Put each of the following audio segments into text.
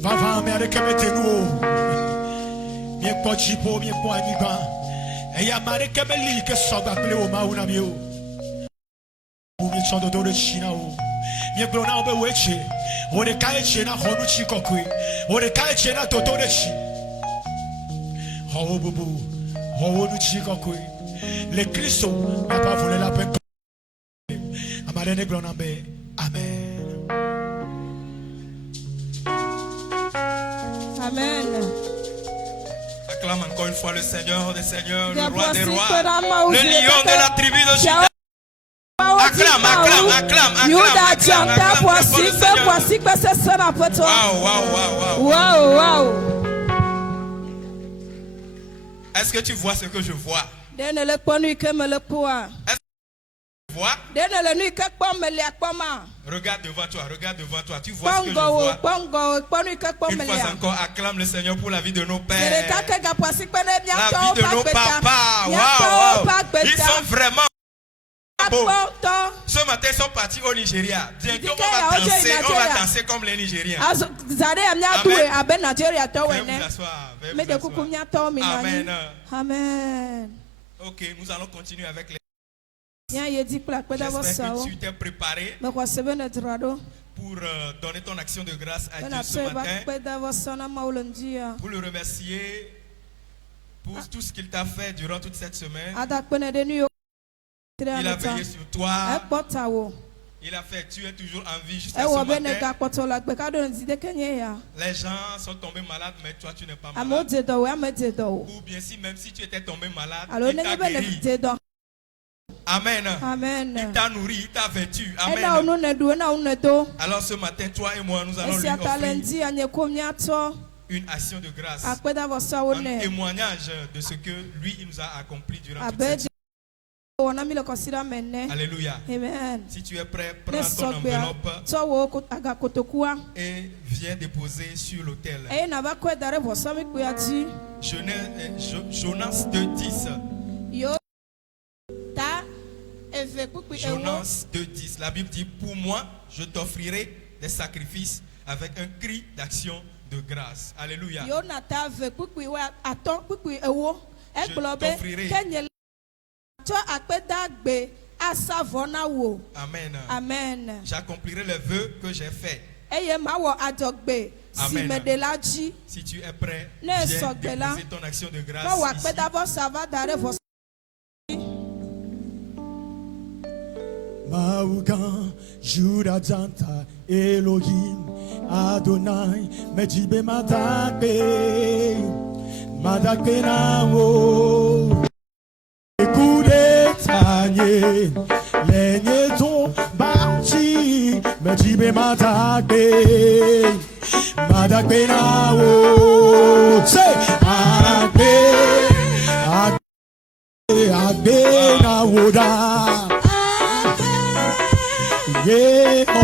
Vava me arekebetenu. Mie pochipo mie poaniga. Eya marekebeli ke soga pleo mauna mio. Umi chondo do china o. Mie brona obe weche. Ore kai chena honu chikokwe. Ore kai chena toto de chi. Ho bubu. Ho nu chikokwe. Le Christ n'a pas volé la peine. Amen. Amen. Acclame encore une fois le Seigneur des Seigneurs, le Roi des Rois, le lion de la tribu de Juda. Acclame. Wow. Est-ce que tu vois ce que je vois? Est-ce que tu vois? Regarde devant toi, tu vois ce que je vois. Une fois encore, acclame le Seigneur pour la vie de nos pères, la vie de nos papas. Wow. Ils sont vraiment beaux. Ce matin, ils sont partis au Nigeria. Bientôt, on va danser comme les Nigériens. Amen. Ok, nous allons continuer avec les... J'espère que tu t'es préparé pour donner ton action de grâce à Dieu ce matin, pour le remercier pour tout ce qu'il t'a fait durant toute cette semaine. Il a veillé sur toi. Il a fait que tu es toujours en vie jusqu'à ce matin. Les gens sont tombés malades, mais toi tu n'es pas malade. Ou bien si même si tu étais tombé malade, il t'a guéri. Amen. Il t'a nourri, il t'a vêtu. Amen. Alors ce matin, toi et moi, nous allons lui offrir une action de grâce, un témoignage de ce que lui, il nous a accompli durant toute cette semaine. Alléluia. Amen. Si tu es prêt, prends ton enveloppe et viens déposer sur l'autel. Jonas 2:10. Jonas 2:10. La Bible dit: pour moi, je t'offrirai des sacrifices avec un cri d'action de grâce. Alléluia. Je t'offrirai. Amen. J'accomplirai les vœux que j'ai faits. Amen. Si tu es prêt, viens déposer ton action de grâce ici. Maugan, Juda Janta, Elohim, Adonai, Mejibe Madakbe Nao, Écoutez Tanye, Lenyeton, Bati, Mejibe Madakbe Nao, say, Agbe Naoda. Amen.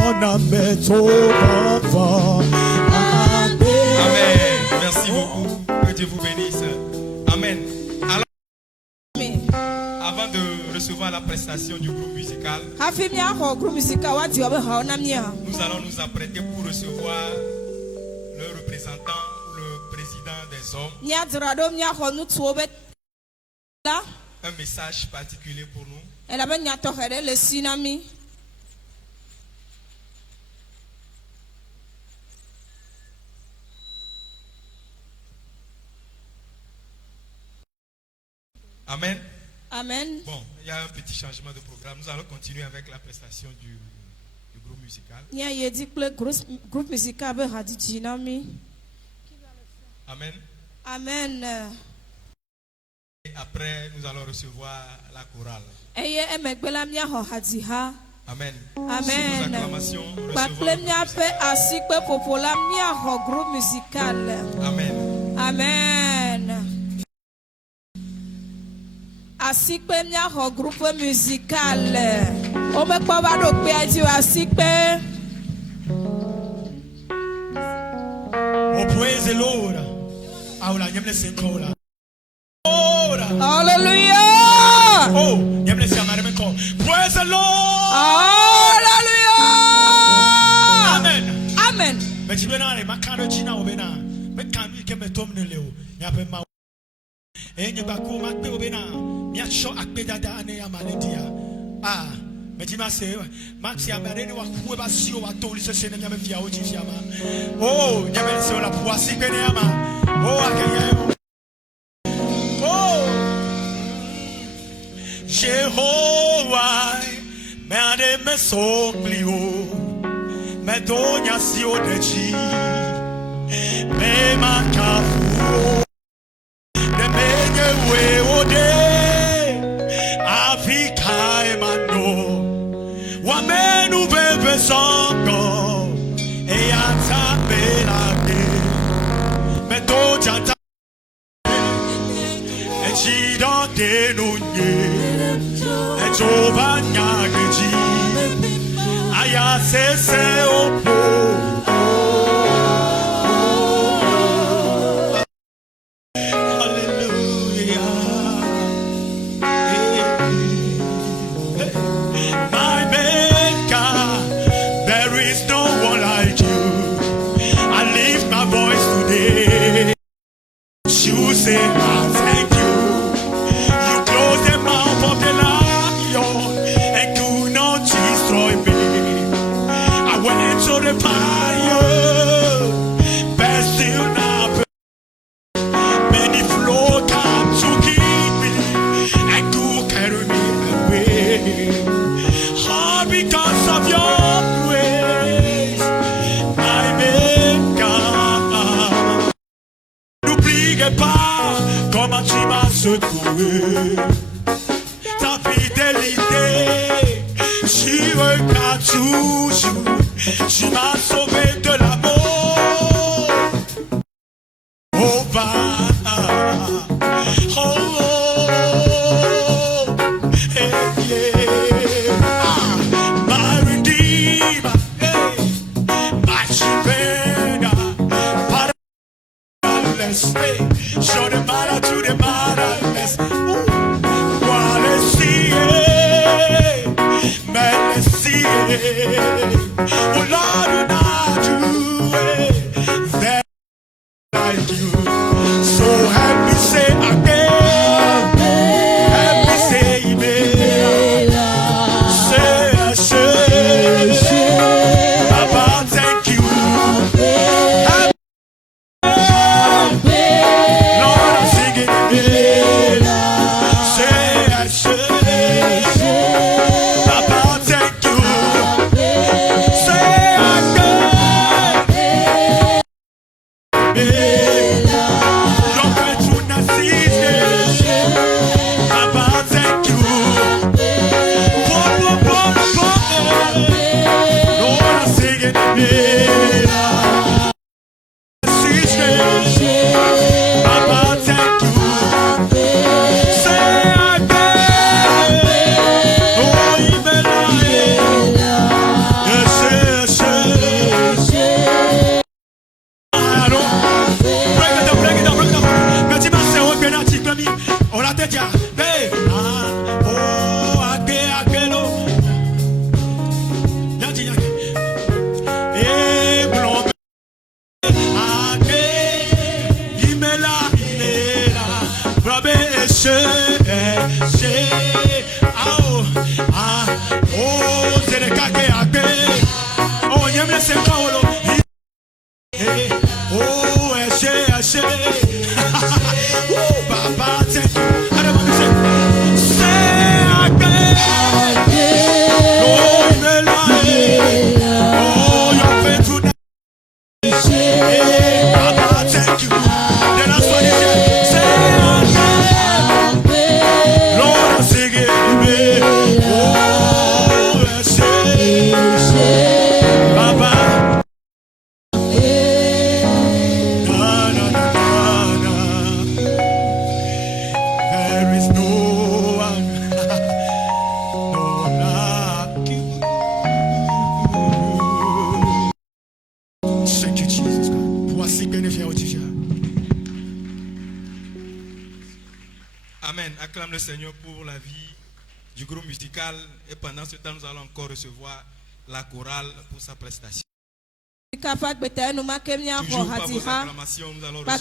Merci beaucoup. Que Dieu vous bénisse. Amen. Alors, avant de recevoir la prestation du groupe musical, nous allons nous apprêter pour recevoir le représentant ou le président des hommes. Un message particulier pour nous. Amen. Amen. Bon, il y a un petit changement de programme. Nous allons continuer avec la prestation du groupe musical. Amen. Amen. Et après, nous allons recevoir la chorale. Amen. Amen. Sous vos acclamations, recevons le groupe musical. Amen. Amen. Asikpe mia ho groupe musical. O me pa ba do pe aji asikpe. Oh, praise the Lord. Aula nyemle senkola. Hallelujah. Oh, nyemle se amare me ko. Praise the Lord. Hallelujah. Amen. Amen. Mais tu veux aller, ma canne china au bena. Mais quand il me tombe le léo, il y a pas ma. Et il y a pas quoi, ma paix au bena. Il y a chaud à pédada ane à maledia. Ah, mais tu m'as c'est, Max ya marene wa kueba si o atoli se sene ya me via o jifiama. Oh, il y a même sur la poisse qui est ama. Oh, akaya. Oh, Jehovah, me ade me so plio. Me donya si o deji. Me makafu. De menye we o de. Afrika emano. Wa menu bebe songo. E ata belade. Me doja ta. E chi don de nunye. E jova nyageji. Aya se se opo. Say, I thank you. You closed the mouth of the lion and could not destroy me. I went into the fire, but still not. Many flow come to keep me and could carry me away. All because of your grace, my Maker. N'oubliez pas. Comment tu m'as secoué, ta fidélité, tu regardes toujours, tu m'as sauvé de la mort. Oh, va, oh, hey, yeah. My Redeemer, hey, my Shepherd, parallels, hey. Show the matter to the motherless. Oh Lord, you not do that like you. So happy say again. Happy say amen. Say, Papa, thank you. Amen. Acclame le Seigneur pour la vie du groupe musical. Et pendant ce temps, nous allons encore recevoir la chorale pour sa prestation. Toujours par vos acclamations, nous allons recevoir.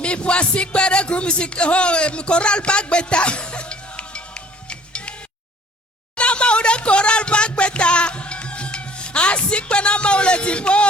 Mi voici pere groupe musique choral Bagbeta. Nama udah choral Bagbeta. Asik penama udah tipo.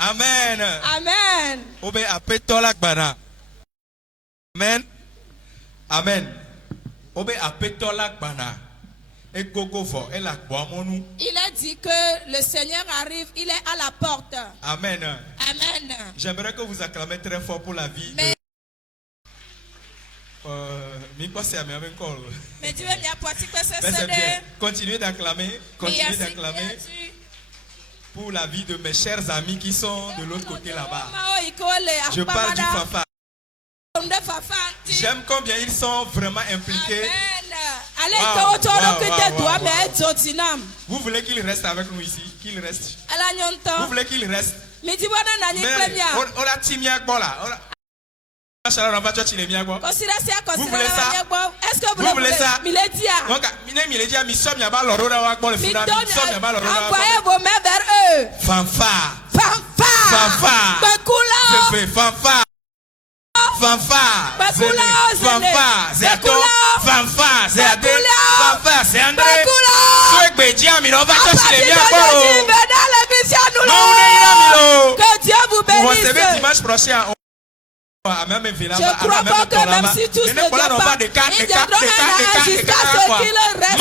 Amen. Amen. Obe apetola gbana. Amen. Amen. Obe apetola gbana. Il a dit que le Seigneur arrive, il est à la porte. Amen. Amen. J'aimerais que vous acclamez très fort pour la vie. Mais Mais Dieu m'a apporté que c'est bien. c'est Continuez d'acclamer. Continuez d'acclamer pour la vie de mes chers amis qui sont de l'autre côté là-bas. Je parle du Fafa. J'aime combien ils sont vraiment impliqués. Wow, wow, wow. Vous voulez qu'il reste avec nous ici? Qu'il reste? Vous voulez qu'il reste? Mais on a timia là. Vous voulez ça? Est-ce que vous voulez ça? Envoyez vos mains vers eux. Fanfare. Fanfare. Fanfare. Fanfare. Fanfare. Fanfare. C'est Ato. Fanfare. C'est Adé. Fanfare. C'est André. Que Dieu vous bénisse. Dimanche prochain. Je crois pas que même si tous ne viennent pas, ils viendront un jusqu'à ce qu'il reste.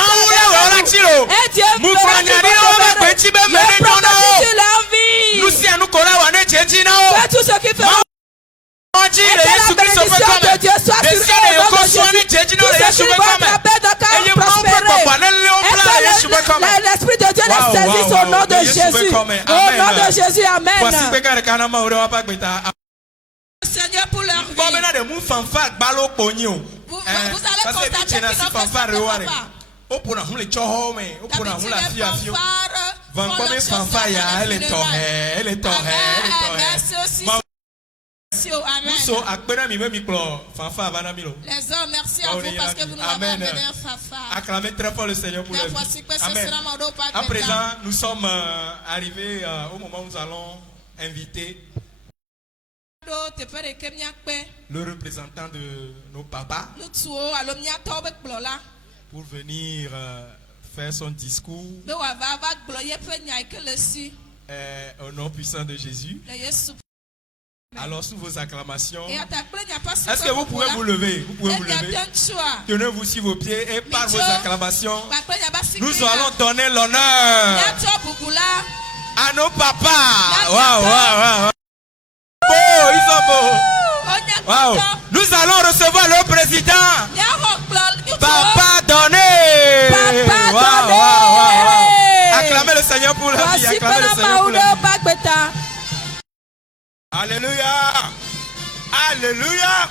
Et Dieu fera sur leur vie. Que tout ce qui fait et que la bénédiction de Dieu soit sur eux. Tout ce qui vont attraper de prospérer. Et que l'Esprit de Dieu les saisisse au nom de Jésus. Au nom de Jésus, amen. Seigneur, pour leur vie. Vous allez constater qu'ils n'ont fait ça les hommes, merci à vous parce que vous nous avez amené un fanfare. Acclamez très fort le Seigneur pour le vie. Amen. À présent, nous sommes arrivés au moment où nous allons inviter le représentant de nos papas pour venir faire son discours au nom puissant de Jésus. Alors sous vos acclamations, est-ce que vous pouvez vous lever? Vous pouvez vous lever. Tenez-vous sur vos pieds et par vos acclamations, nous allons donner l'honneur à nos papas. Waouh, waouh, waouh. Oh, ils sont beaux. Wow. Nous allons recevoir le président. Papa Donné. Papa wow, Donné. Wow, wow, wow. Acclamez le Seigneur pour la vie. Acclamez le Seigneur pour la vie. Alléluia. Alléluia.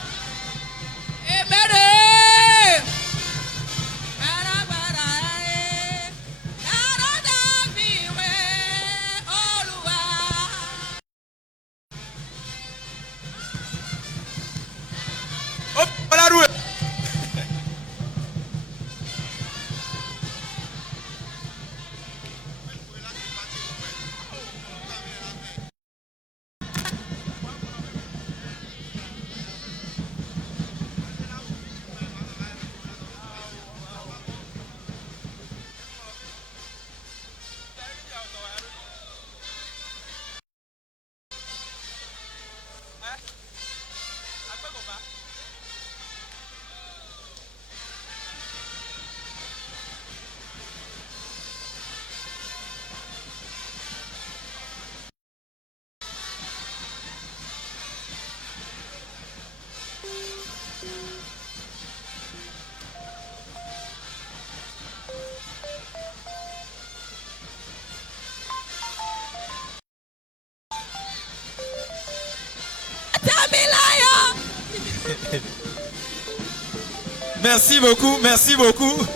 Merci beaucoup, merci beaucoup.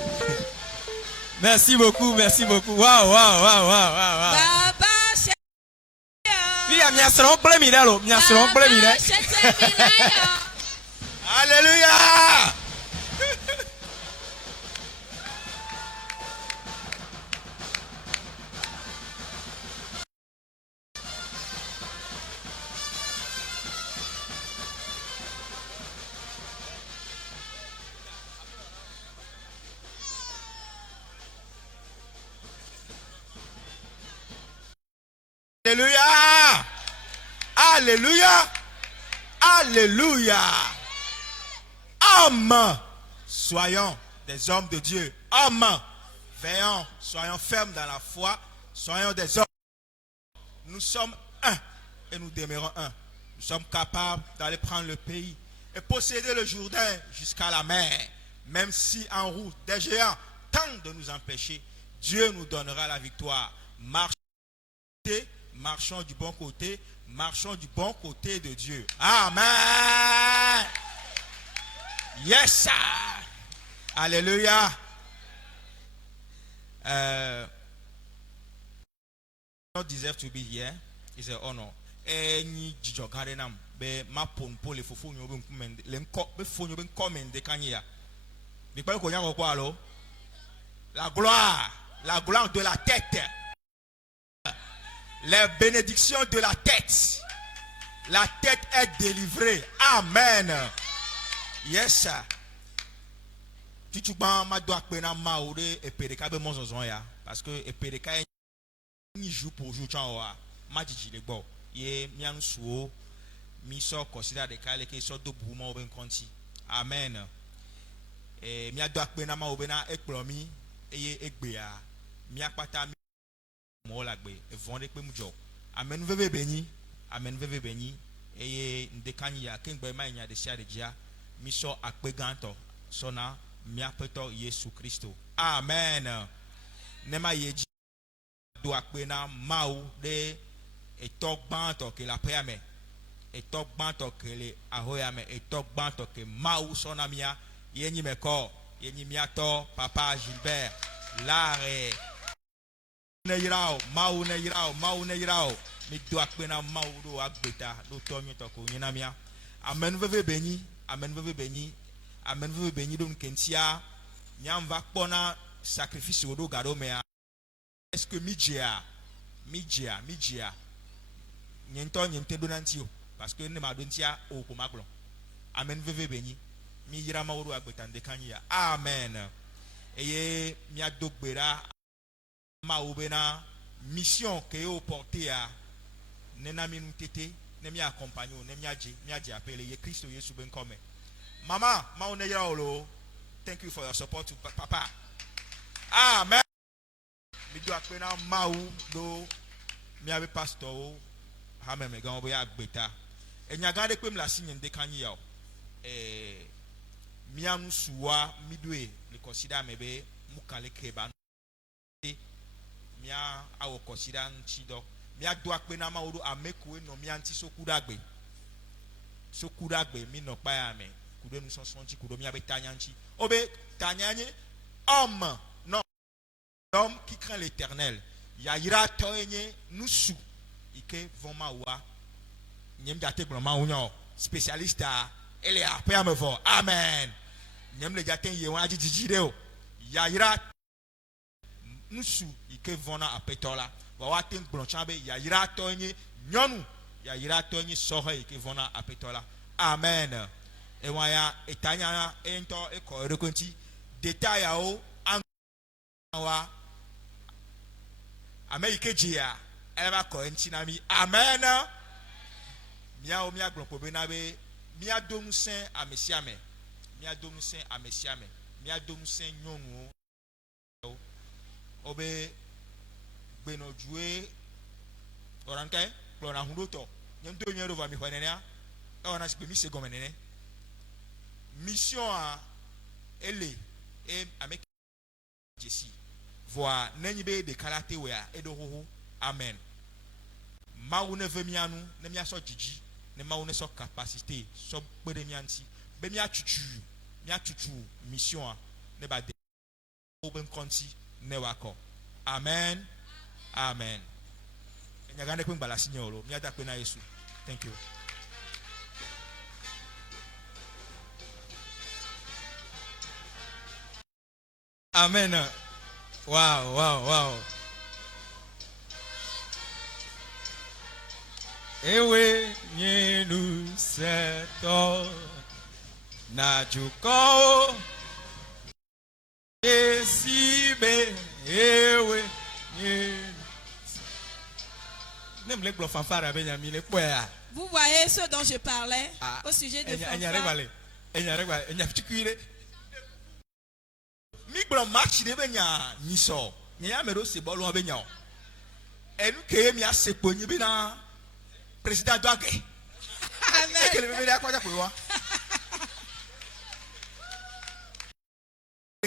Merci beaucoup, merci beaucoup. Waouh, waouh, waouh, waouh, waouh. Alléluia. Alléluia. Alléluia. Alléluia. Hommes, soyons des hommes de Dieu. Hommes, Veillons, soyons fermes dans la foi, soyons des hommes. Nous sommes un et nous demeurons un. Nous sommes capables d'aller prendre le pays et posséder le Jourdain jusqu'à la mer. Même si en route des géants tentent de nous empêcher, Dieu nous donnera la victoire. Marchons du bon côté, marchons du bon côté de Dieu. Amen. Yes, sir. Alléluia. Not deserve to be here. It's an honor. Any jijogare nam be mapon pole fufu nyo ben kumende le nko be fonyo ben komende kanya. Bi pa ko nya ko kwa lo. La gloire de la tête. Les bénédictions de la tête. La tête est délivrée. Amen. Yes, sir. Tu ma doit pena maure et pereka be monzon ya parce que et pereka ni jour pour jour chanwa ma djiji le gbo ye mian suo mi so consider de kale ke so do bu mo ben konti. Amen. Mi doit pena ma obena ekplomi eye egbe ya mi akpata mi mo la gbe e vonde pe mu jo. Amen veve beni. Amen veve beni eye ndekani ya kengbe ma nya de sia de dia mi so akpe ganto sona miapeto Yesu Kristo. Amen. Nema yeji do akpena mau de etogbanto ke la priame. Etogbanto ke le ahoyame etogbanto ke mau sona mia yenyi meko yenyi miato papa Gilbert lare neirao mau neirao mi do akpena mau do agbeta do tonyo to ko nyina mia. Amen veve beni. Amen vous béni donc kentia nyam va pona sacrifice odo gado mea. Est-ce que midjia nyente donantio parce que ne ma dontia o ko maglon. Amen vous béni mi yira ma odo agbetande kanya. Amen. Eye mi adogbera ma obena mission que o porter a nena mi ntete ne mi accompagner ne mi aje appeler ye Christ Yesu ben come. Mama, thank you for your support to Papa. Amen. Mi do akpena mau do mi ave pastor ha me gan obo ya gbeta. Enya gan de pem la sinye de kan ya. Mi anu suwa mi do e le consider me be mu kan le kreba. Mi a awo consider nchi do. Mi a do akpena mau do ameku no mi anti sokudagbe. Sokudagbe mi no pa ya me. Kudo nous sommes sentis kudo mi avec tanyanchi obe tanyanye homme non l'homme qui craint l'Éternel ya ira toyenye nusu ike voma wa nyem jate gloma unyo spécialiste ele après à me voir. Amen. Nyem le jate ye wa jijide o ya ira nusu ike vona apetola wa waten glonchabe ya ira toyenye nyonu ya ira toyenye sohe ike vona apetola. Amen. Et waya etanya ento eko rekonti détail o anwa Amerique jia ela ko enti na mi. Amen. Mia o mia glonpo be na be mia dom sen amesiame mia dom sen nyonu obe gbeno jue oranke plona hundoto nyem do nyero va mi hwanenia e ona sipe mi se gomenene. Mission a ele et avec Jessie voir nenyibe de karate wea edo hoho. Amen. Maou ne veut mianou ne mia so jiji ne maou ne so capacité so bede mianti be mia chuchu mission a ne ba de open konti ne wako. Amen. Amen. Nyagande kwen bala signolo mia da kwen na Yesu. Thank you. Amen. Wow. Ewe nyenu seto na juko esibe ewe nyenu. Vous voyez ce dont je parlais au sujet de fanfare. kplɔ match de be nya nyisɔ nye ame ɖewo se bɔlu be nya o enu ke mi ase kpo nyi be na president do age ekele be ɖe akɔdza kpo wa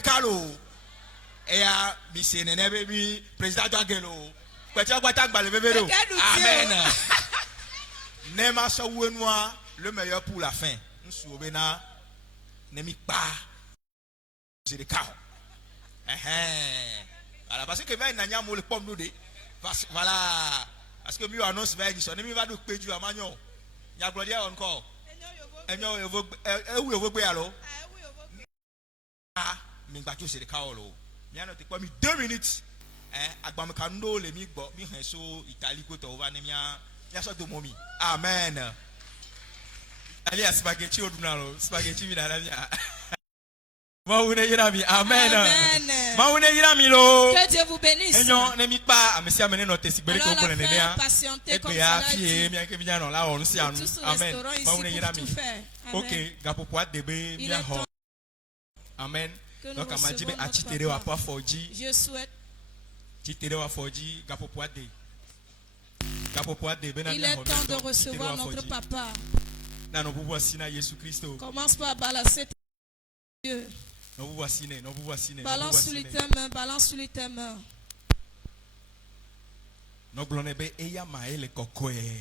kalo eya mi se nene be mi president do age lo kpɛtɛ gbata gbalẽ bebe do amen ne ma sɔ wu enua le meilleur pour la fin nsu be na ne mi kpa c'est le cas. Voilà, parce que même n'anya mo le pomme nous de voilà parce que mieux annonce va dire ne mi va nous pédu à magnon. Il y a gloire encore. Enyo yo vo gbe alors. Ah, mi gba tu c'est le cas lo. Mi anote kwa mi 2 minutes. Agba me kando le mi gbo mi hen so Italie ko to va ne mi ya so do momi. Amen. Ali spaghetti odunalo, spaghetti mi na la mia. Amen. Que Dieu vous bénisse. Alors la fin, patientez comme cela dit. Tout ce restaurant ici pour tout faire. Il est temps Amen. que nous recevons notre papa. Je souhaite. Il est temps de recevoir notre papa. Commence par balancer tes yeux. Balance sur tes mains, balance sur tes mains.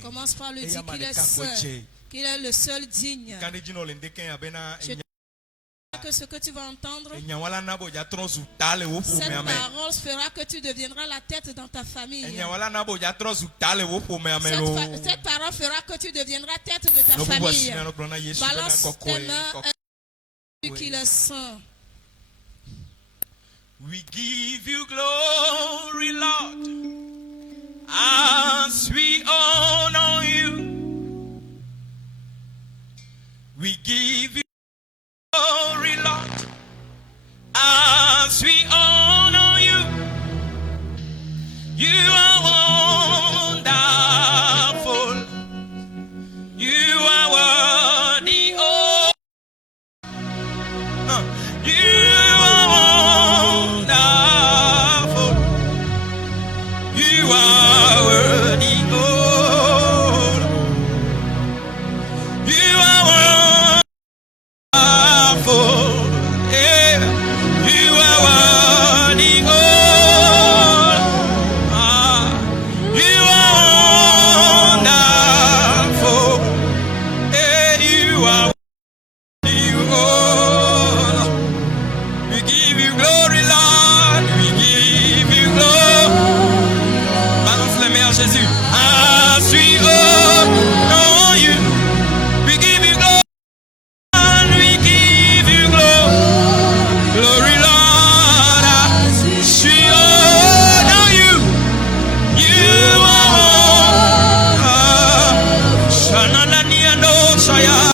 Commence par lui dire qu'il est seul, qu'il est le seul digne. Que ce que tu vas entendre, cette parole fera que tu deviendras la tête dans ta famille. Cette parole fera que tu deviendras tête de ta famille. Balance tes mains qu'il est saint. We give you glory, Lord, as we honor you. We give you glory, Lord, as we honor you. You are wonderful. You are worthy. Oh, you are wonderful. You are worthy. Oh, you are wonderful. Yeah, you are worthy. Oh, you are wonderful. Yeah, you are worthy. Oh, we give you glory, Lord. We give you glory. Balance les mains à Jésus. As we honor you, we give you glory. We give you glory. Glory, Lord. As we honor you, you are Shananani and Oshaya.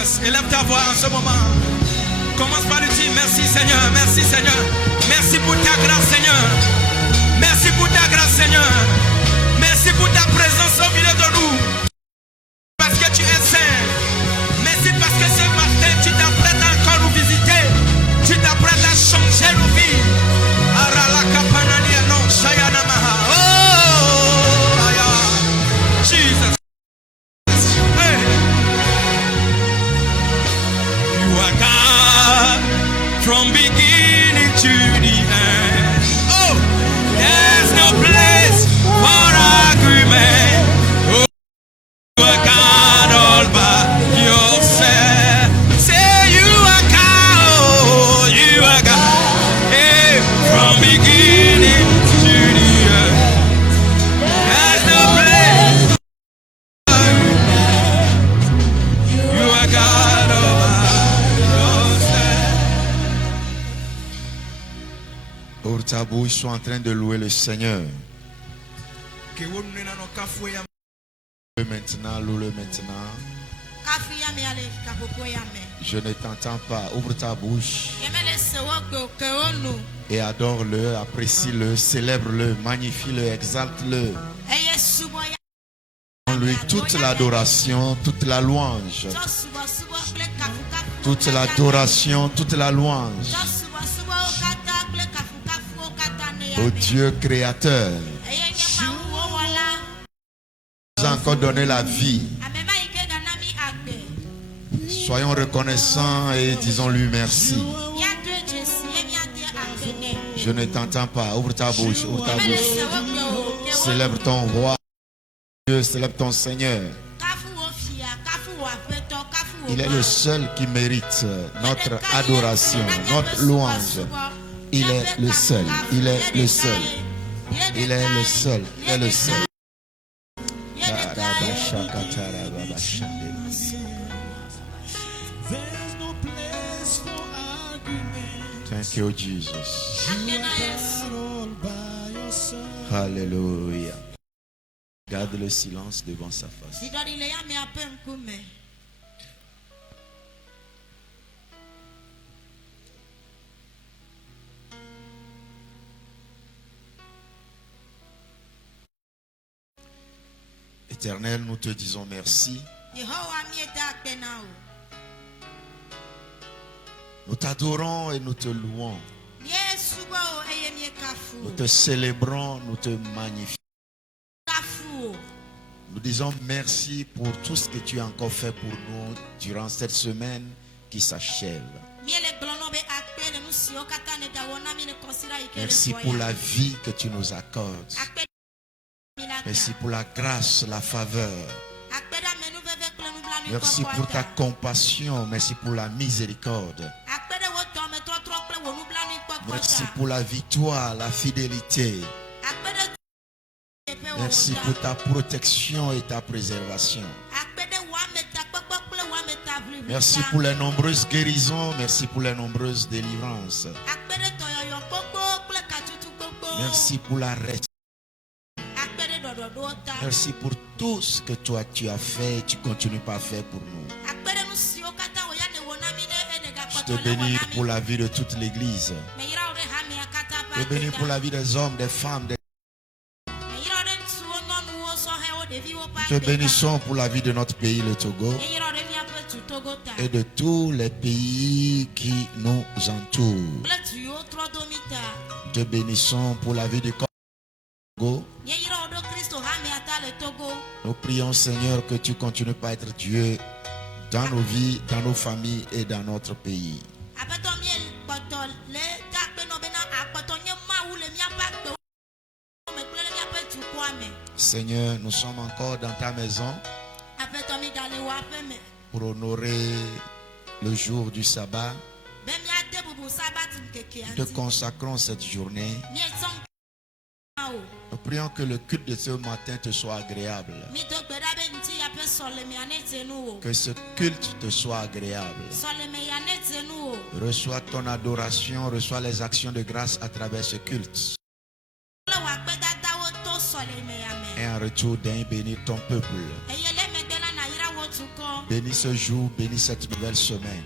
Jesus. Élève ta voix en ce moment. Commence par lui dire merci Seigneur, merci Seigneur. Merci pour ta grâce Seigneur. Merci pour ta grâce Seigneur. Merci pour ta présence au milieu de nous. Parce que tu es saint. Merci parce que ce matin tu t'apprêtes à encore nous visiter. Tu t'apprêtes à changer nos vies. Oh, Jesus. Hey. You are God from beginning to the end. Oh, there's no place for argument. Oh, you are God all by yourself. Say you are God, oh, you are God. Hey, from beginning to the end. There's no place for argument. You are God all by yourself. Ouvre ta bouche, sois en train de louer le Seigneur. Loue-le maintenant, loue-le maintenant. Je ne t'entends pas. Ouvre ta bouche et adore-le, apprécie-le, célèbre-le, magnifie-le, exalte-le. Donne-lui toute l'adoration, toute la louange. Toute l'adoration, toute la louange. Au Dieu créateur, nous a encore donné la vie. Soyons reconnaissants et disons-lui merci. Je ne t'entends pas. Ouvre ta bouche, ouvre ta bouche. Célèbre ton roi. Dieu, célèbre ton Seigneur. Il est le seul qui mérite notre adoration, notre louange. Il est le seul, il est le seul. Il est le seul, il est le seul. Thank you, Jesus. Hallelujah. Garde le silence devant sa face. Éternel, nous te disons merci. Nous t'adorons et nous te louons. Nous te célébrons, nous te magnifions. Nous disons merci pour tout ce que tu as encore fait pour nous durant cette semaine qui s'achève. Merci pour la vie que tu nous accordes. Merci pour la grâce, la faveur. Merci pour ta compassion. Merci pour la miséricorde. Merci pour la victoire, la fidélité. Merci pour ta protection et ta préservation. Merci pour les nombreuses guérisons. Merci pour les nombreuses délivrances. Merci pour la reste. Merci pour tout ce que toi tu as fait et tu continues par faire pour nous. Je te bénis pour la vie de toute l'église. Je te bénis pour la vie des hommes, des femmes. Te bénissons pour la vie de notre pays, le Togo, et de tous les pays qui nous entourent. Te bénissons pour la vie du Congo. Nous prions, Seigneur, que tu continues par être Dieu dans nos vies, dans nos familles et dans notre pays. Seigneur, nous sommes encore dans ta maison pour honorer le jour du sabbat. Nous te consacrons cette journée. Nous prions que le culte de ce matin te soit agréable. Que ce culte te soit agréable. Reçois ton adoration, reçois les actions de grâce à travers ce culte. Et en retour, daigne bénir ton peuple. Bénis ce jour, bénis cette nouvelle semaine.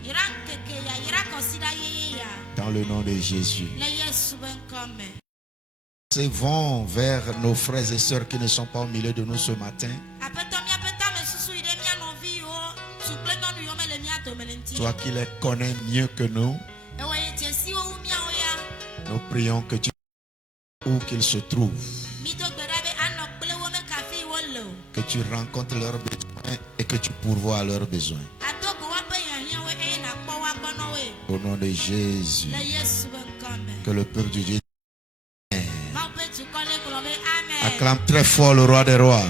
Dans le nom de Jésus. Nous vont vers nos frères et sœurs qui ne sont pas au milieu de nous ce matin. Toi qui les connais mieux que nous, nous prions que tu où qu'ils se trouvent, que tu rencontres leurs besoins et que tu pourvois à leurs besoins. Au nom de Jésus, que le peuple de Dieu acclame très fort le roi des rois.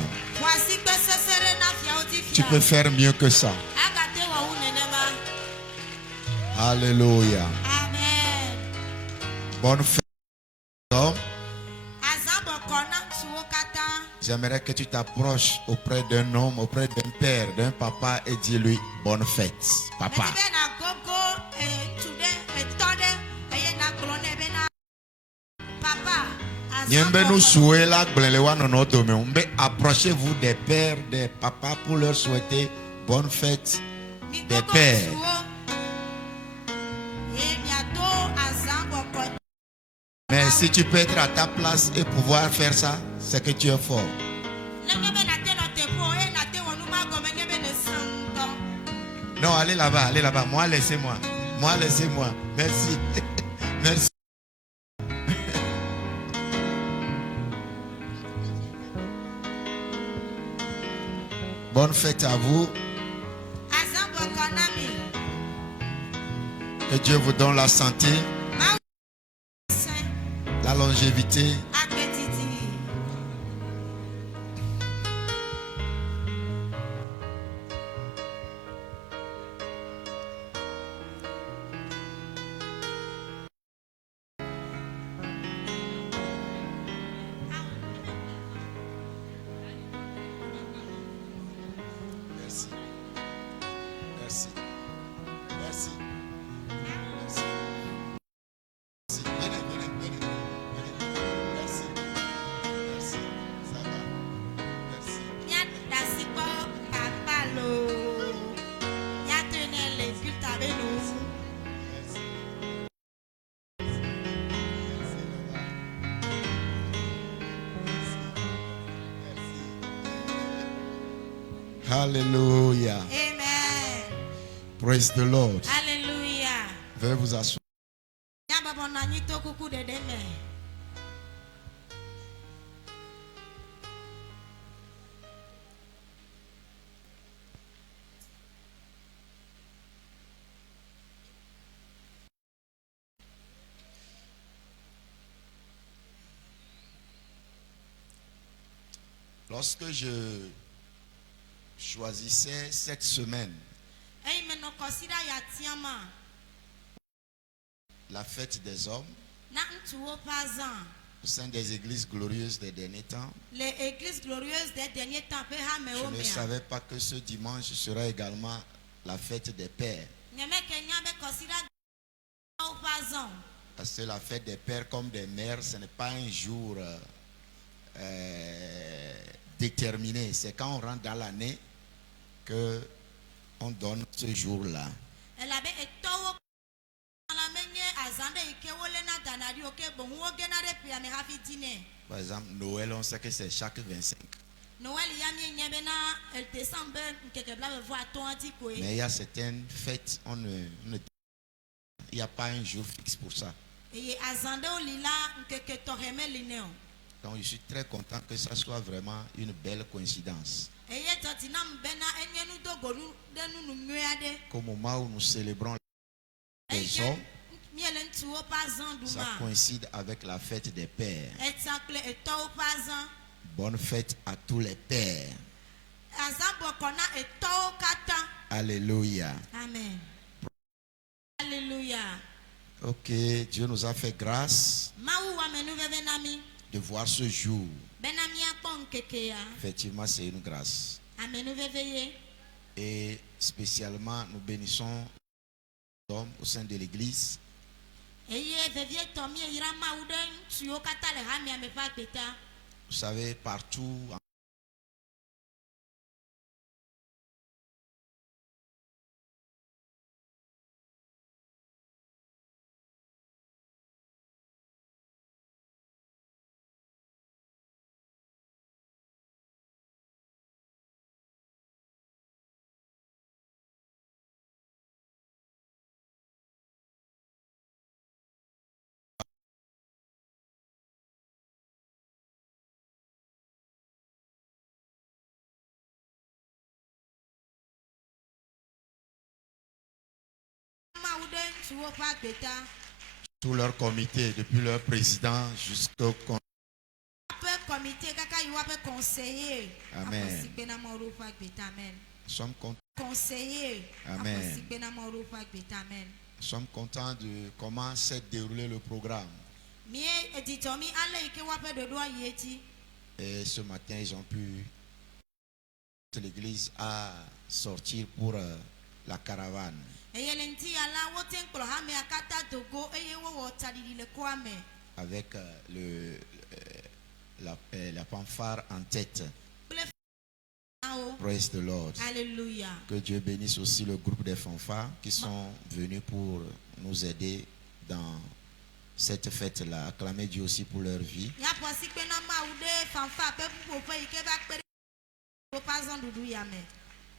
Tu peux faire mieux que ça. Alléluia. Bonne fête. J'aimerais que tu t'approches auprès d'un homme, auprès d'un père, d'un papa et dis-lui bonne fête, papa. Approchez-vous des pères, des papas pour leur souhaiter bonne fête des pères. Mais si tu peux être à ta place et pouvoir faire ça, c'est que tu es fort. Non, allez là-bas, allez là-bas. Moi, laissez-moi. Moi, laissez-moi. Merci. Merci. Bonne fête à vous. Que Dieu vous donne la santé, la longévité. Merci. Merci. Merci. Merci. Venez, venez, venez. Merci. Merci. Ça va. Merci. Hallelujah. Amen. Praise the Lord. Hallelujah. Veuillez vous asseoir. Lorsque je choisissais cette semaine la fête des hommes au sein des églises glorieuses des derniers temps, les églises glorieuses des derniers temps, je ne savais pas que ce dimanche sera également la fête des pères. Parce que la fête des pères comme des mères, ce n'est pas un jour déterminé. C'est quand on rentre dans l'année que on donne ce jour-là. Par exemple, Noël, on sait que c'est chaque 25. Mais il y a certaines fêtes, il n'y a pas un jour fixe pour ça. Donc je suis très content que ça soit vraiment une belle coïncidence. Qu'au moment où nous célébrons les hommes, ça coïncide avec la fête des pères. Bonne fête à tous les pères. Alléluia. Amen. Alléluia. Ok, Dieu nous a fait grâce de voir ce jour. Effectivement, c'est une grâce. Et spécialement, nous bénissons les hommes au sein de l'église. Vous savez, partout Tout leur comité, depuis leur président jusqu'au conseiller. Amen. Nous sommes contents. Conseiller. Amen. Nous sommes contents de comment s'est déroulé le programme. Et ce matin, ils ont pu. L'église a sorti pour la caravane. Avec la fanfare en tête. Praise the Lord. Alléluia. Que Dieu bénisse aussi le groupe des fanfares qui sont venus pour nous aider dans cette fête-là. Acclamez Dieu aussi pour leur vie.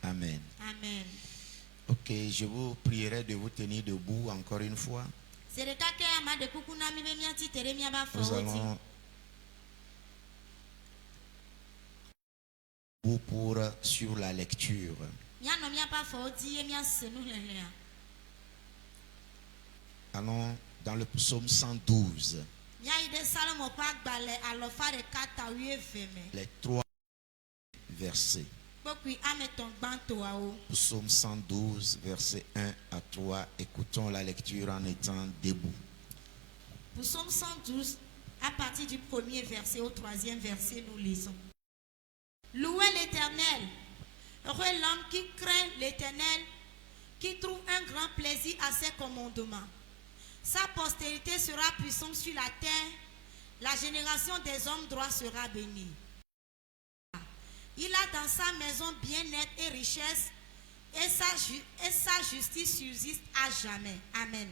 Amen. Amen. Ok, je vous prierai de vous tenir debout encore une fois. Nous allons pour sur la lecture. Allons dans le psaume 112. Les 3 versets. Psaume 112, versets 1 à 3. Écoutons la lecture en étant debout. Psaume 112, à partir du premier verset au 3e verset, nous lisons. Louez l'Éternel. Heureux l'homme qui craint l'Éternel, qui trouve un grand plaisir à ses commandements. Sa postérité sera puissante sur la terre. La génération des hommes droits sera bénie. Il a dans sa maison bien-être et richesse, et sa justice subsiste à jamais. Amen.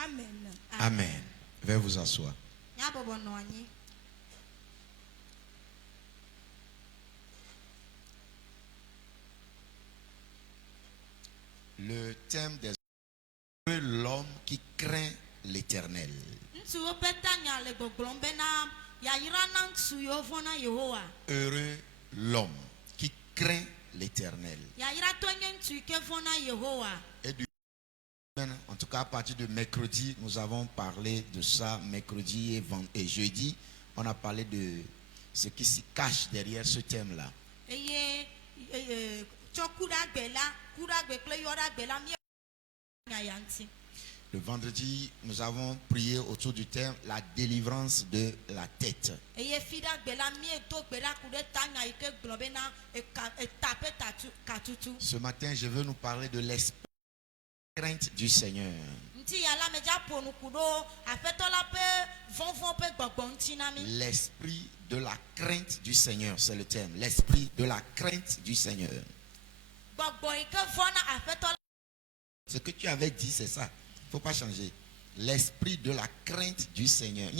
Amen. Amen. Veuillez vous asseoir. Le thème des l'homme qui craint l'Éternel. Heureux l'homme qui craint l'Éternel. Et en tout cas, à partir de mercredi, nous avons parlé de ça. Mercredi et jeudi, on a parlé de ce qui se cache derrière ce thème-là. Le vendredi, nous avons prié autour du thème la délivrance de la tête. Ce matin, je veux nous parler de l'esprit de crainte du Seigneur. L'esprit de la crainte du Seigneur, c'est le thème. L'esprit de la crainte du Seigneur. Ce que tu avais dit, c'est ça. Il ne faut pas changer. L'esprit de la crainte du Seigneur.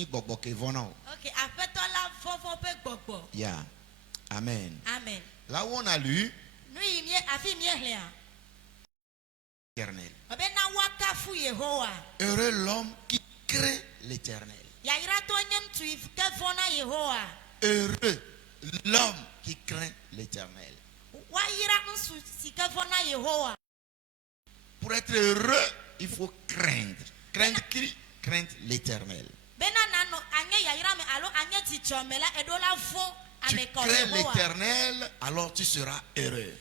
Yeah. Amen. Amen. Là où on a lu l'Éternel. Heureux l'homme qui craint l'Éternel. Heureux l'homme qui craint l'Éternel. Pour être heureux, il faut craindre. Craindre qui? Craindre l'Éternel. Tu crains l'Éternel, alors tu seras heureux.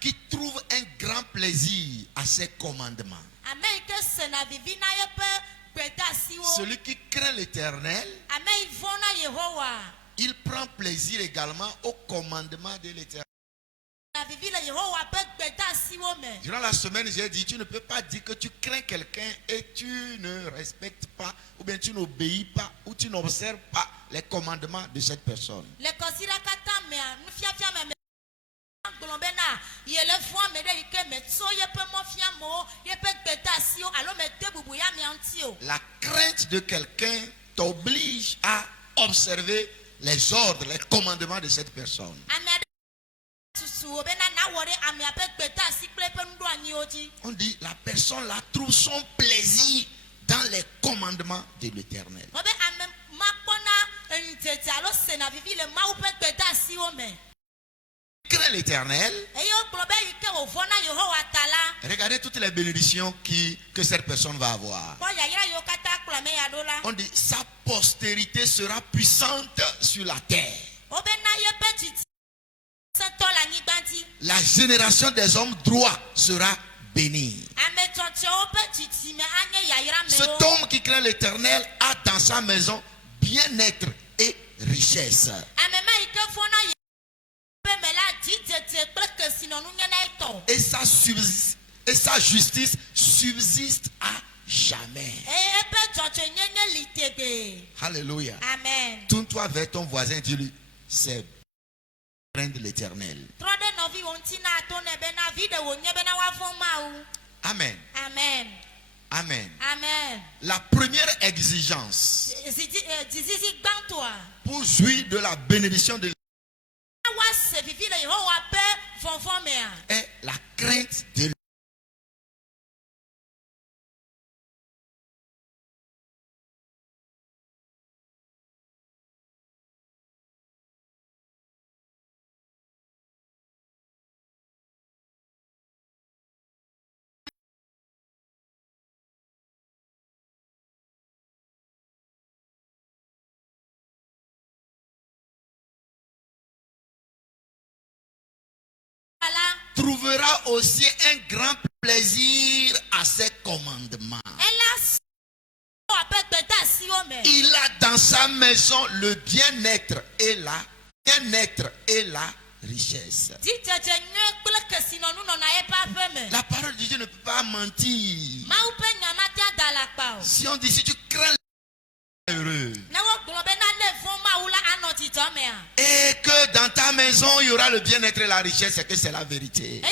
Qui trouve un grand plaisir à ses commandements. Celui qui craint l'Éternel, il prend plaisir également au commandement de l'Éternel. Durant la semaine, j'ai dit, tu ne peux pas dire que tu crains quelqu'un et tu ne respectes pas, ou bien tu n'obéis pas, ou tu n'observes pas les commandements de cette personne. La crainte de quelqu'un t'oblige à observer conserver les ordres, les commandements de cette personne. On dit la personne là trouve son plaisir dans les commandements de l'Éternel. Crains l'Éternel. Regardez toutes les bénédictions que cette personne va avoir. On dit sa postérité sera puissante sur la terre. La génération des hommes droits sera bénie. Cet homme qui craint l'Éternel a dans sa maison bien-être et richesse. Et sa justice subsiste à jamais. Alléluia. Amen. Tourne-toi vers ton voisin et dis-lui, c'est craindre l'Éternel. Amen. Amen. Amen. Amen. La première exigence pour jouir de la bénédiction de est la crainte de trouvera aussi un grand plaisir à ses commandements. Il a dans sa maison le bien-être et la richesse. La parole de Dieu ne peut pas mentir. Si on dit si tu crains heureux et que dans ta maison il y aura le bien-être et la richesse, c'est que c'est la vérité.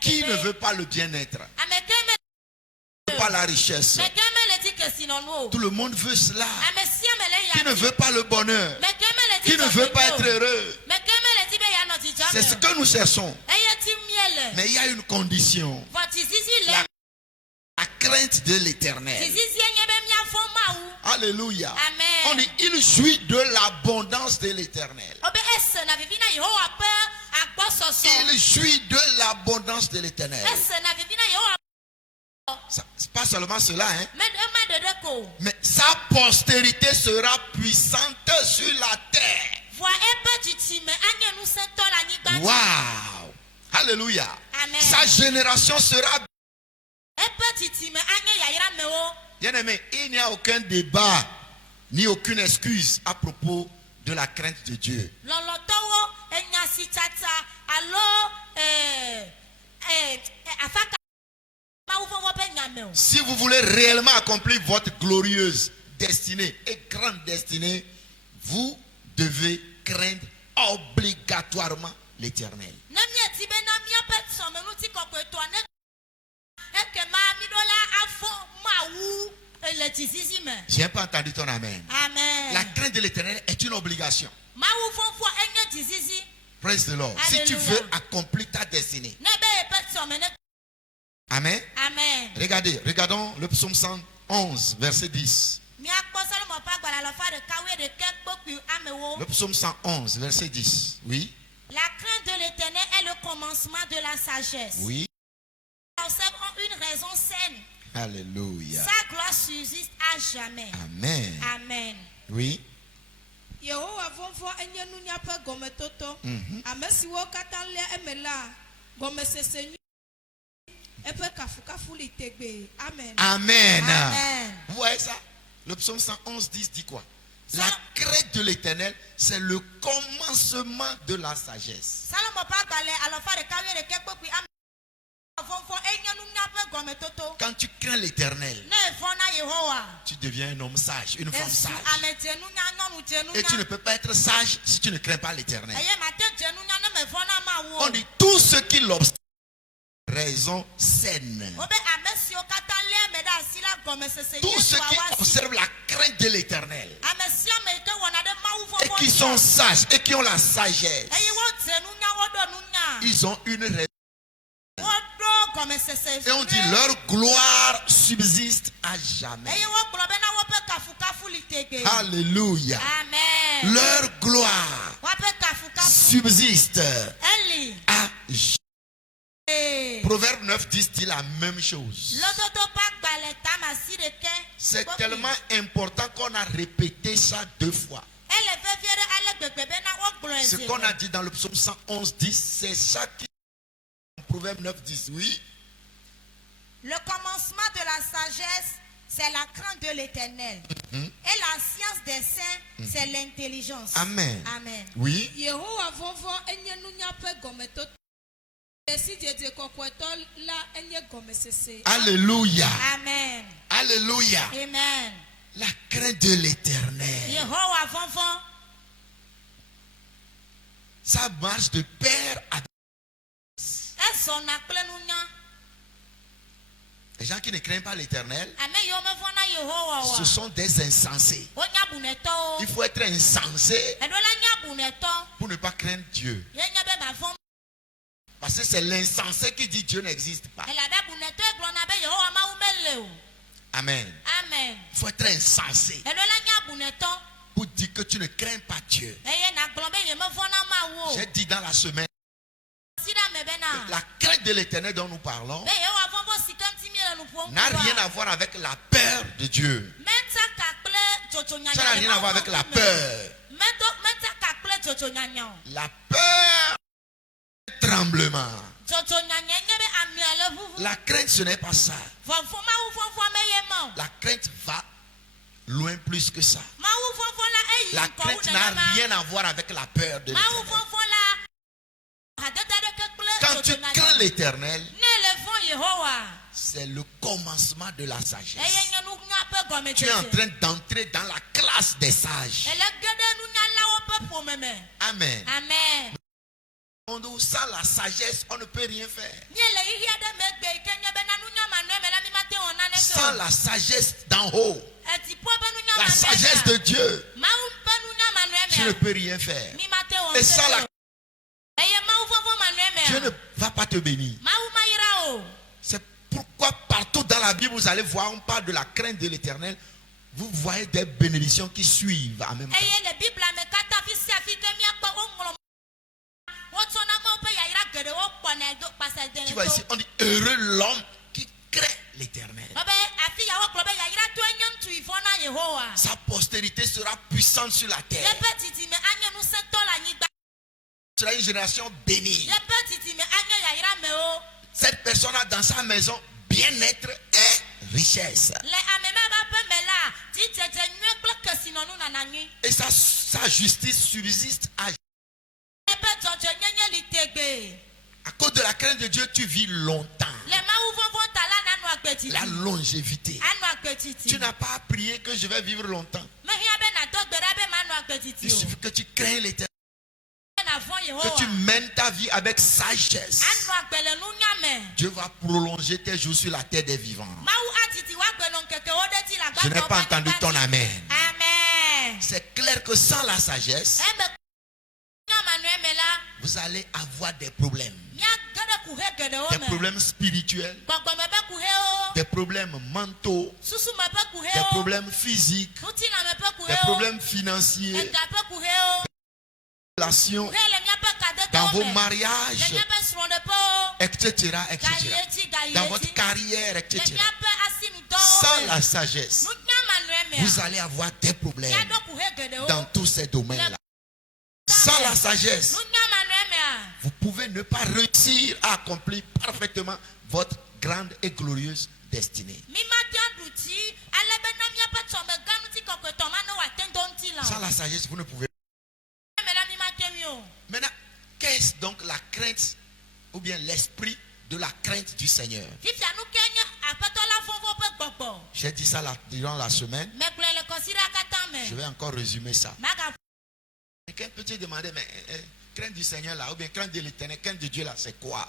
Qui ne veut pas le bien-être? Qui ne veut pas la richesse? Tout le monde veut cela. Qui ne veut pas le bonheur? Qui ne veut pas être heureux? C'est ce que nous cherchons. Mais il y a une condition. La crainte de l'Éternel. Alléluia. Amen. On dit il jouit de l'abondance de l'Éternel. Il jouit de l'abondance de l'Éternel. C'est pas seulement cela, hein? Mais sa postérité sera puissante sur la terre. Waouh! Alléluia. Amen. Sa génération sera. Bien aimé, il n'y a aucun débat ni aucune excuse à propos de la crainte de Dieu. Si vous voulez réellement accomplir votre glorieuse destinée et grande destinée, vous devez craindre obligatoirement l'Éternel. J'ai pas entendu ton amen. Amen. La crainte de l'Éternel est une obligation. Praise the Lord. Alléluia. Si tu veux accomplir ta destinée. Amen. Amen. Regardons le psaume 111, verset 10. Le psaume 111, verset 10. Oui. La crainte de l'Éternel est le commencement de la sagesse. Oui. Observons une raison saine. Alléluia. Sa gloire subsiste à jamais. Amen. Amen. Oui. Amen. Amen. Vous voyez ça? Le psaume 111, 10 dit quoi? La crainte de l'Éternel, c'est le commencement de la sagesse. Quand tu crains l'Éternel, tu deviens un homme sage, une femme sage. Et tu ne peux pas être sage si tu ne crains pas l'Éternel. On dit tout ce qui l'obstine, raison saine. Tous ceux qui observent la crainte de l'Éternel et qui sont sages et qui ont la sagesse, ils ont une raison. Et on dit leur gloire subsiste à jamais. Alléluia. Amen. Leur gloire subsiste à jamais. Proverbe 9 dit la même chose. C'est tellement important qu'on a répété ça 2 fois. Ce qu'on a dit dans le psaume 111 10, c'est ça qui Proverbe 9 10, oui. Le commencement de la sagesse, c'est la crainte de l'Éternel. Et la science des saints, c'est l'intelligence. Amen. Amen. Oui. Alléluia. Amen. Alléluia. Amen. La crainte de l'Éternel. Ça marche de père à les gens qui ne craignent pas l'Éternel, ce sont des insensés. Il faut être insensé pour ne pas craindre Dieu. Parce que c'est l'insensé qui dit Dieu n'existe pas. Amen. Amen. Il faut être insensé pour dire que tu ne crains pas Dieu. J'ai dit dans la semaine, la crainte de l'Éternel dont nous parlons n'a rien à voir avec la peur de Dieu. Ça n'a rien à voir avec la peur. La peur, tremblement. La crainte, ce n'est pas ça. La crainte va loin plus que ça. La crainte n'a rien à voir avec la peur de l'Éternel. Quand tu crains l'Éternel, c'est le commencement de la sagesse. Tu es en train d'entrer dans la classe des sages. Amen. Amen. Sans la sagesse, on ne peut rien faire. Sans la sagesse d'en haut, la sagesse de Dieu, tu ne peux rien faire. Et sans la Dieu ne va pas te bénir. C'est pourquoi partout dans la Bible, vous allez voir, on parle de la crainte de l'Éternel. Vous voyez des bénédictions qui suivent en même temps. Tu vois ici, on dit heureux l'homme qui craint l'Éternel. Sa postérité sera puissante sur la terre. Sera une génération bénie. Cette personne a dans sa maison bien-être et richesse. Et sa justice subsiste à cause de la crainte de Dieu, tu vis longtemps. La longévité. Tu n'as pas à prier que je vais vivre longtemps. Il suffit que tu crains l'Éternel. Que tu mènes ta vie avec sagesse. Dieu va prolonger tes jours sur la terre des vivants. Je n'ai pas entendu ton amen. C'est clair que sans la sagesse, vous allez avoir des problèmes. Des problèmes spirituels, des problèmes mentaux, des problèmes physiques, des problèmes financiers, des relations dans vos mariages, etc., etc. Dans votre carrière, etc. Sans la sagesse, vous allez avoir des problèmes dans tous ces domaines-là. Sans la sagesse, vous pouvez ne pas réussir à accomplir parfaitement votre grande et glorieuse destinée. Sans la sagesse, vous ne pouvez pas. Maintenant, qu'est-ce donc la crainte ou bien l'esprit de la crainte du Seigneur? J'ai dit ça durant la semaine. Je vais encore résumer ça. Quelqu'un peut te demander, mais crainte du Seigneur là, ou bien crainte de l'Éternel, crainte de Dieu là, c'est quoi?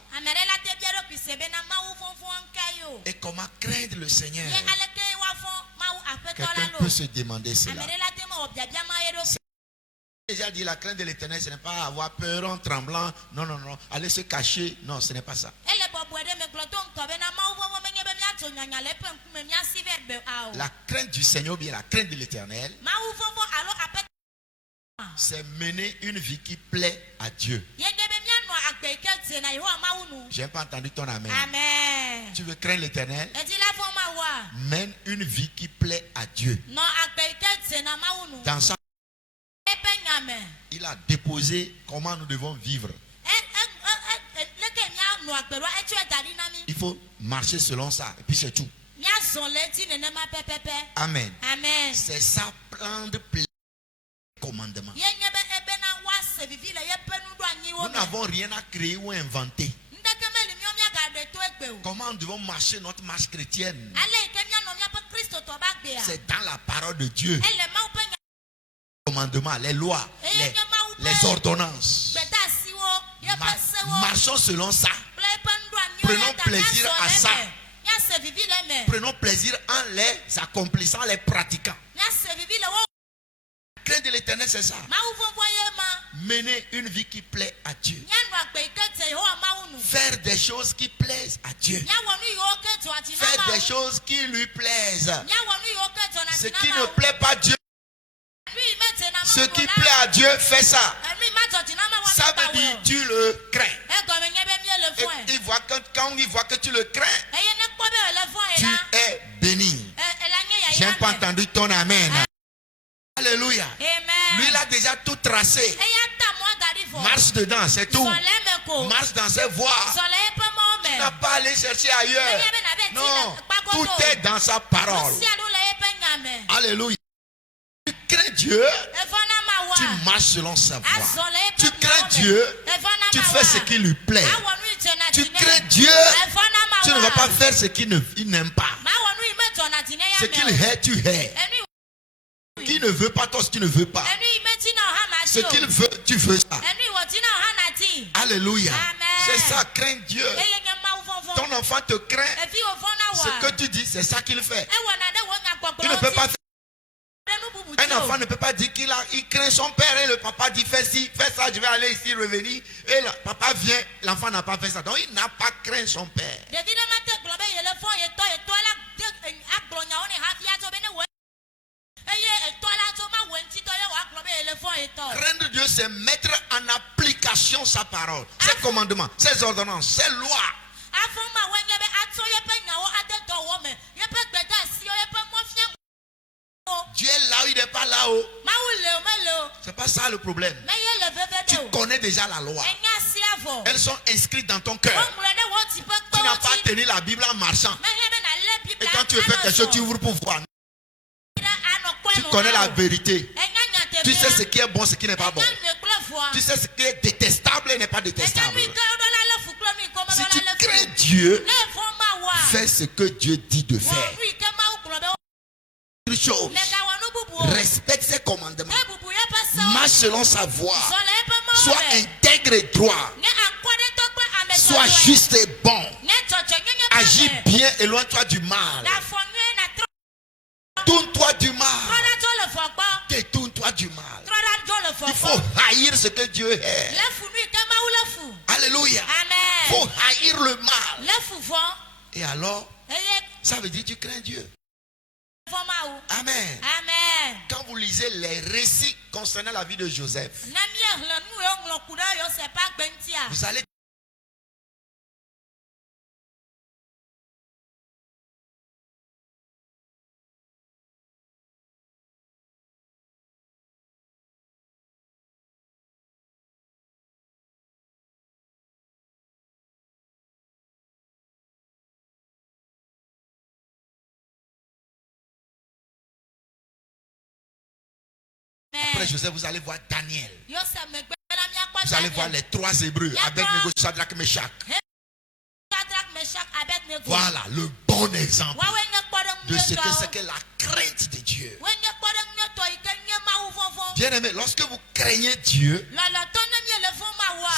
Et comment craindre le Seigneur? Quelqu'un peut se demander cela. Déjà dit, la crainte de l'Éternel, ce n'est pas avoir peur en tremblant. Non, non, non. Aller se cacher. Non, ce n'est pas ça. La crainte du Seigneur, bien la crainte de l'Éternel, c'est mener une vie qui plaît à Dieu. Je n'ai pas entendu ton amen. Amen. Tu veux craindre l'Éternel? Mène une vie qui plaît à Dieu. Dans ça, il a déposé comment nous devons vivre. Il faut marcher selon ça. Et puis c'est tout. Amen. Amen. C'est ça, prendre plaisir au commandement. Nous n'avons rien à créer ou inventer. Comment nous devons marcher notre marche chrétienne? C'est dans la parole de Dieu. Les commandements, les lois, les ordonnances. Marchons selon ça. Prenons plaisir à ça. Prenons plaisir en les accomplissant, les pratiquant. La crainte de l'Éternel, c'est ça. Mener une vie qui plaît à Dieu. Faire des choses qui plaisent à Dieu. Faire des choses qui lui plaisent. Ce qui ne plaît pas à Dieu, ce qui plaît à Dieu, fais ça. Ça veut dire tu le crains. Et il voit quand il voit que tu le crains, tu es béni. Je n'ai pas entendu ton amen. Alléluia. Lui, il a déjà tout tracé. Marche dedans, c'est tout. Marche dans ses voies. Tu n'as pas à aller chercher ailleurs. Non, tout est dans sa parole. Alléluia. Tu crains Dieu, tu marches selon sa voie. Tu crains Dieu, tu fais ce qui lui plaît. Tu crains Dieu, tu ne vas pas faire ce qu'il n'aime pas. Ce qu'il hait, tu hais. Ce qu'il ne veut pas, toi, ce que tu ne veux pas. Ce qu'il veut, tu veux ça. Alléluia. C'est ça, crains Dieu. Ton enfant te craint. Ce que tu dis, c'est ça qu'il fait. Tu ne peux pas faire. Un enfant ne peut pas dire qu'il craint son père et le papa dit fais ci, fais ça, je vais aller ici, revenir. Et le papa vient, l'enfant n'a pas fait ça. Donc il n'a pas craint son père. Craindre Dieu, c'est mettre en application sa parole, ses commandements, ses ordonnances, ses lois. Dieu est là où il n'est pas là-haut. C'est pas ça le problème. Tu connais déjà la loi. Elles sont inscrites dans ton cœur. Tu n'as pas tenu la Bible en marchant. Et quand tu veux faire quelque chose, tu ouvres pour voir. Tu connais la vérité. Tu sais ce qui est bon, ce qui n'est pas bon. Tu sais ce qui est détestable et n'est pas détestable. Si tu crains Dieu, fais ce que Dieu dit de faire. Chose. Respecte ses commandements. Marche selon sa voie. Sois intègre et droit. Sois juste et bon. Agis bien, éloigne-toi du mal. Tourne-toi du mal. Détourne-toi du mal. Il faut haïr ce que Dieu est. Alléluia. Il faut haïr le mal. Et alors, ça veut dire que tu crains Dieu. Amen. Amen. Quand vous lisez les récits concernant la vie de Joseph, vous allez après Joseph, vous allez voir Daniel. Vous allez voir les trois Hébreux avec Abednego, Shadrach, Meshach. Voilà le bon exemple de ce que c'est que la crainte de Dieu. Bien aimé, lorsque vous craignez Dieu,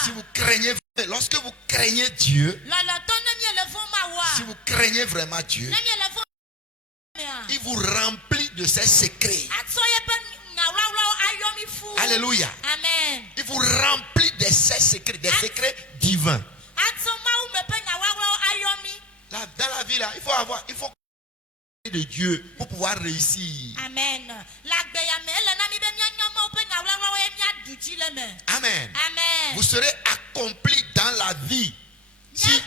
si vous craignez, lorsque vous craignez Dieu, si vous craignez vraiment Dieu, il vous remplit de ses secrets. Alléluia. Amen. Il vous remplit de ses secrets, des secrets divins. Là, dans la vie, là, il faut de Dieu pour pouvoir réussir. Amen. Amen. Amen. Vous serez accompli dans la vie si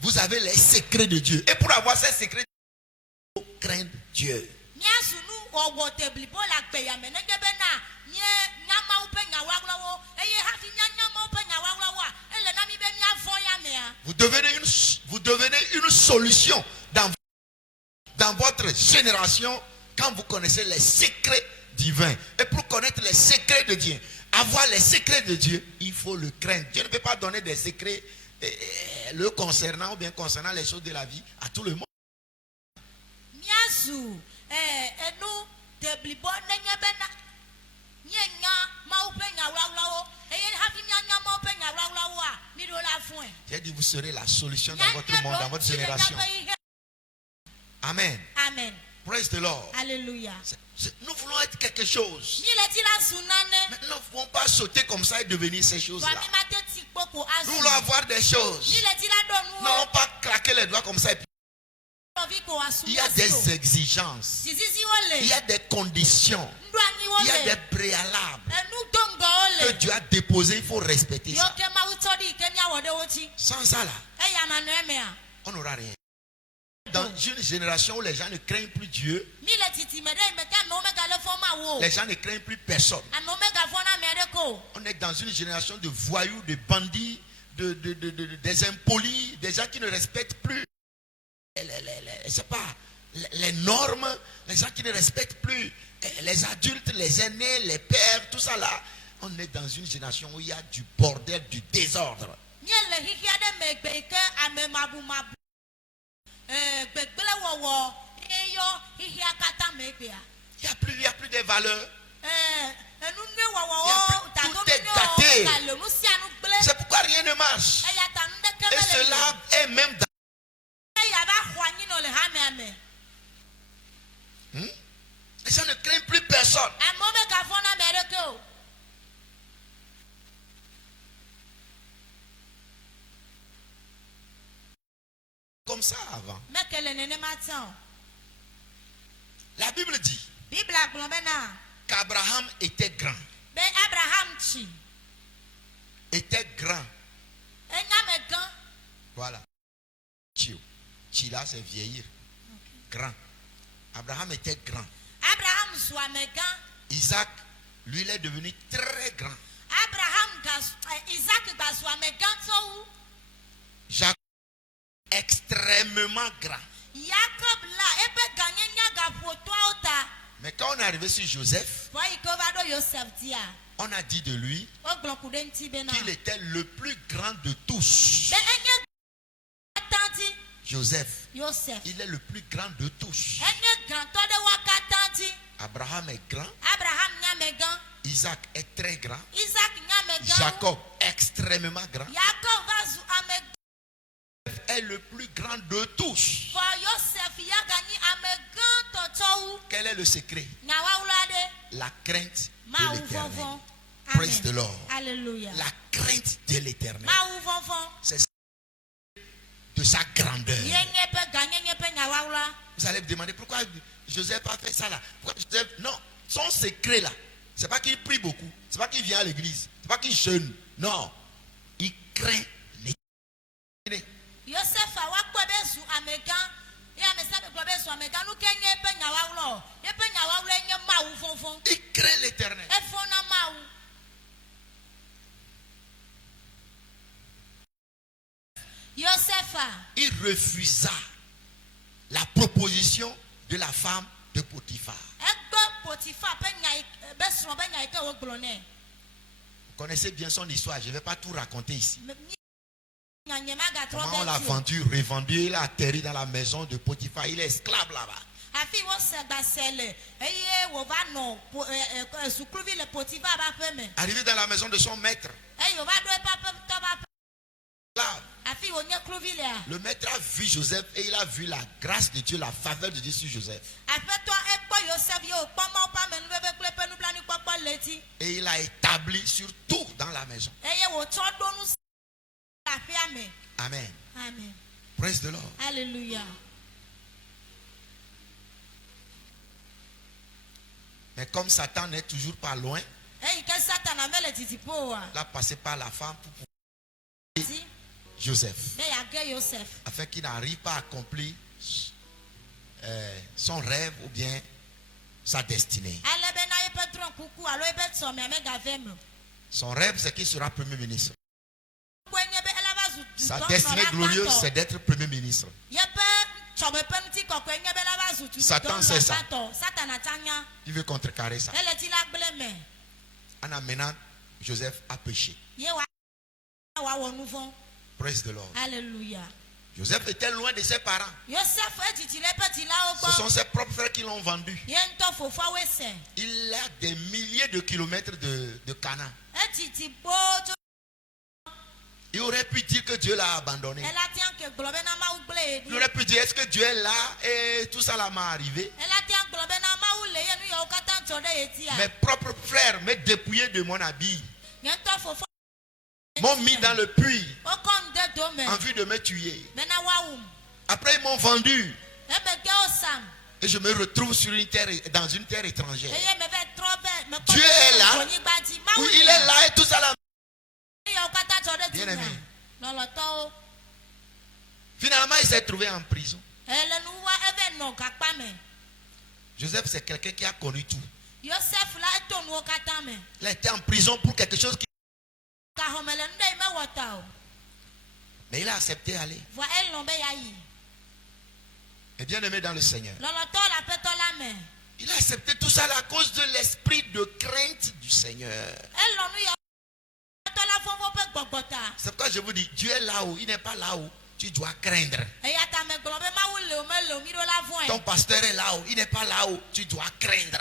vous avez les secrets de Dieu. Et pour avoir ces secrets, il faut craindre Dieu. Vous devenez une solution dans votre génération quand vous connaissez les secrets divins. Et pour connaître les secrets de Dieu, avoir les secrets de Dieu, il faut le craindre. Dieu ne peut pas donner des secrets le concernant ou bien concernant les choses de la vie à tout le monde. J'ai dit, vous serez la solution dans votre monde, dans votre génération. Amen. Amen. Praise the Lord. Alléluia. Nous voulons être quelque chose. Mais nous ne pouvons pas sauter comme ça et devenir ces choses-là. Nous voulons avoir des choses. Nous n'allons pas claquer les doigts comme ça. Il y a des exigences. Il y a des conditions. Il y a des préalables que Dieu a déposés. Il faut respecter ça. Sans ça là, on n'aura rien. Dans une génération où les gens ne craignent plus Dieu, les gens ne craignent plus personne. On est dans une génération de voyous, de bandits, des impolis, des gens qui ne respectent plus les normes, les gens qui ne respectent plus les adultes, les aînés, les pères, tout ça là. On est dans une génération où il y a du bordel, du désordre. Il n'y a plus de valeurs. Tout est gâté. C'est pourquoi rien ne marche. Et cela est même dans... Les gens ne craignent plus personne. Comme ça avant. La Bible dit qu'Abraham était grand. Était grand. Voilà. Chi là c'est vieillir. Grand. Abraham était grand. Isaac, lui, il est devenu très grand. Jacob, extrêmement grand. Mais quand on est arrivé sur Joseph, on a dit de lui qu'il était le plus grand de tous. Joseph, il est le plus grand de tous. Abraham est grand. Isaac est très grand. Jacob extrêmement grand. Est le plus grand de tous. Quel est le secret? La crainte de l'Éternel. Praise the Lord. Alléluia. La crainte de l'Éternel. C'est de sa grandeur. Vous allez me demander pourquoi Joseph a fait ça là. Pourquoi Joseph... Non, son secret là, c'est pas qu'il prie beaucoup, c'est pas qu'il vient à l'église, c'est pas qu'il jeûne. Non, il craint l'Éternel. Il craint l'Éternel. Il refusa la proposition de la femme de Potiphar. Vous connaissez bien son histoire, je ne vais pas tout raconter ici. Comment on l'a vendu, revendu, il a atterri dans la maison de Potiphar, il est esclave là-bas. Arrivé dans la maison de son maître, Le maître a vu Joseph et il a vu la grâce de Dieu, la faveur de Dieu sur Joseph. Et il a établi sur tout dans la maison. Amen. Amen. Praise the Lord. Alléluia. Mais comme Satan n'est toujours pas loin, il a passé par la femme pour pouvoir Joseph, afin qu'il n'arrive pas à accomplir son rêve ou bien sa destinée. Son rêve, c'est qu'il sera premier ministre. Sa destinée glorieuse, c'est d'être premier ministre. Satan sait ça. Il veut contrecarrer ça. En amenant Joseph à pécher. Praise the Lord. Alléluia. Joseph était loin de ses parents. Ce sont ses propres frères qui l'ont vendu. Il a des milliers de kilomètres de Canaan. Il aurait pu dire que Dieu l'a abandonné. Il aurait pu dire, est-ce que Dieu est là et tout ça là m'est arrivé. Mes propres frères m'ont dépouillé de mon habit, m'ont mis dans le puits en vue de me tuer. Après ils m'ont vendu et je me retrouve sur une terre, dans une terre étrangère. Dieu est là, où il est là et tout ça là. Bien aimé. Finalement il s'est trouvé en prison. Joseph c'est quelqu'un qui a connu tout. Il a été en prison pour quelque chose qui... Mais il a accepté d'aller. Et bien aimé dans le Seigneur, il a accepté tout ça à cause de l'esprit de crainte du Seigneur. C'est pourquoi je vous dis, Dieu est là-haut, il n'est pas là-haut. Tu dois craindre. Ton pasteur est là-haut, il n'est pas là-haut. Tu dois craindre.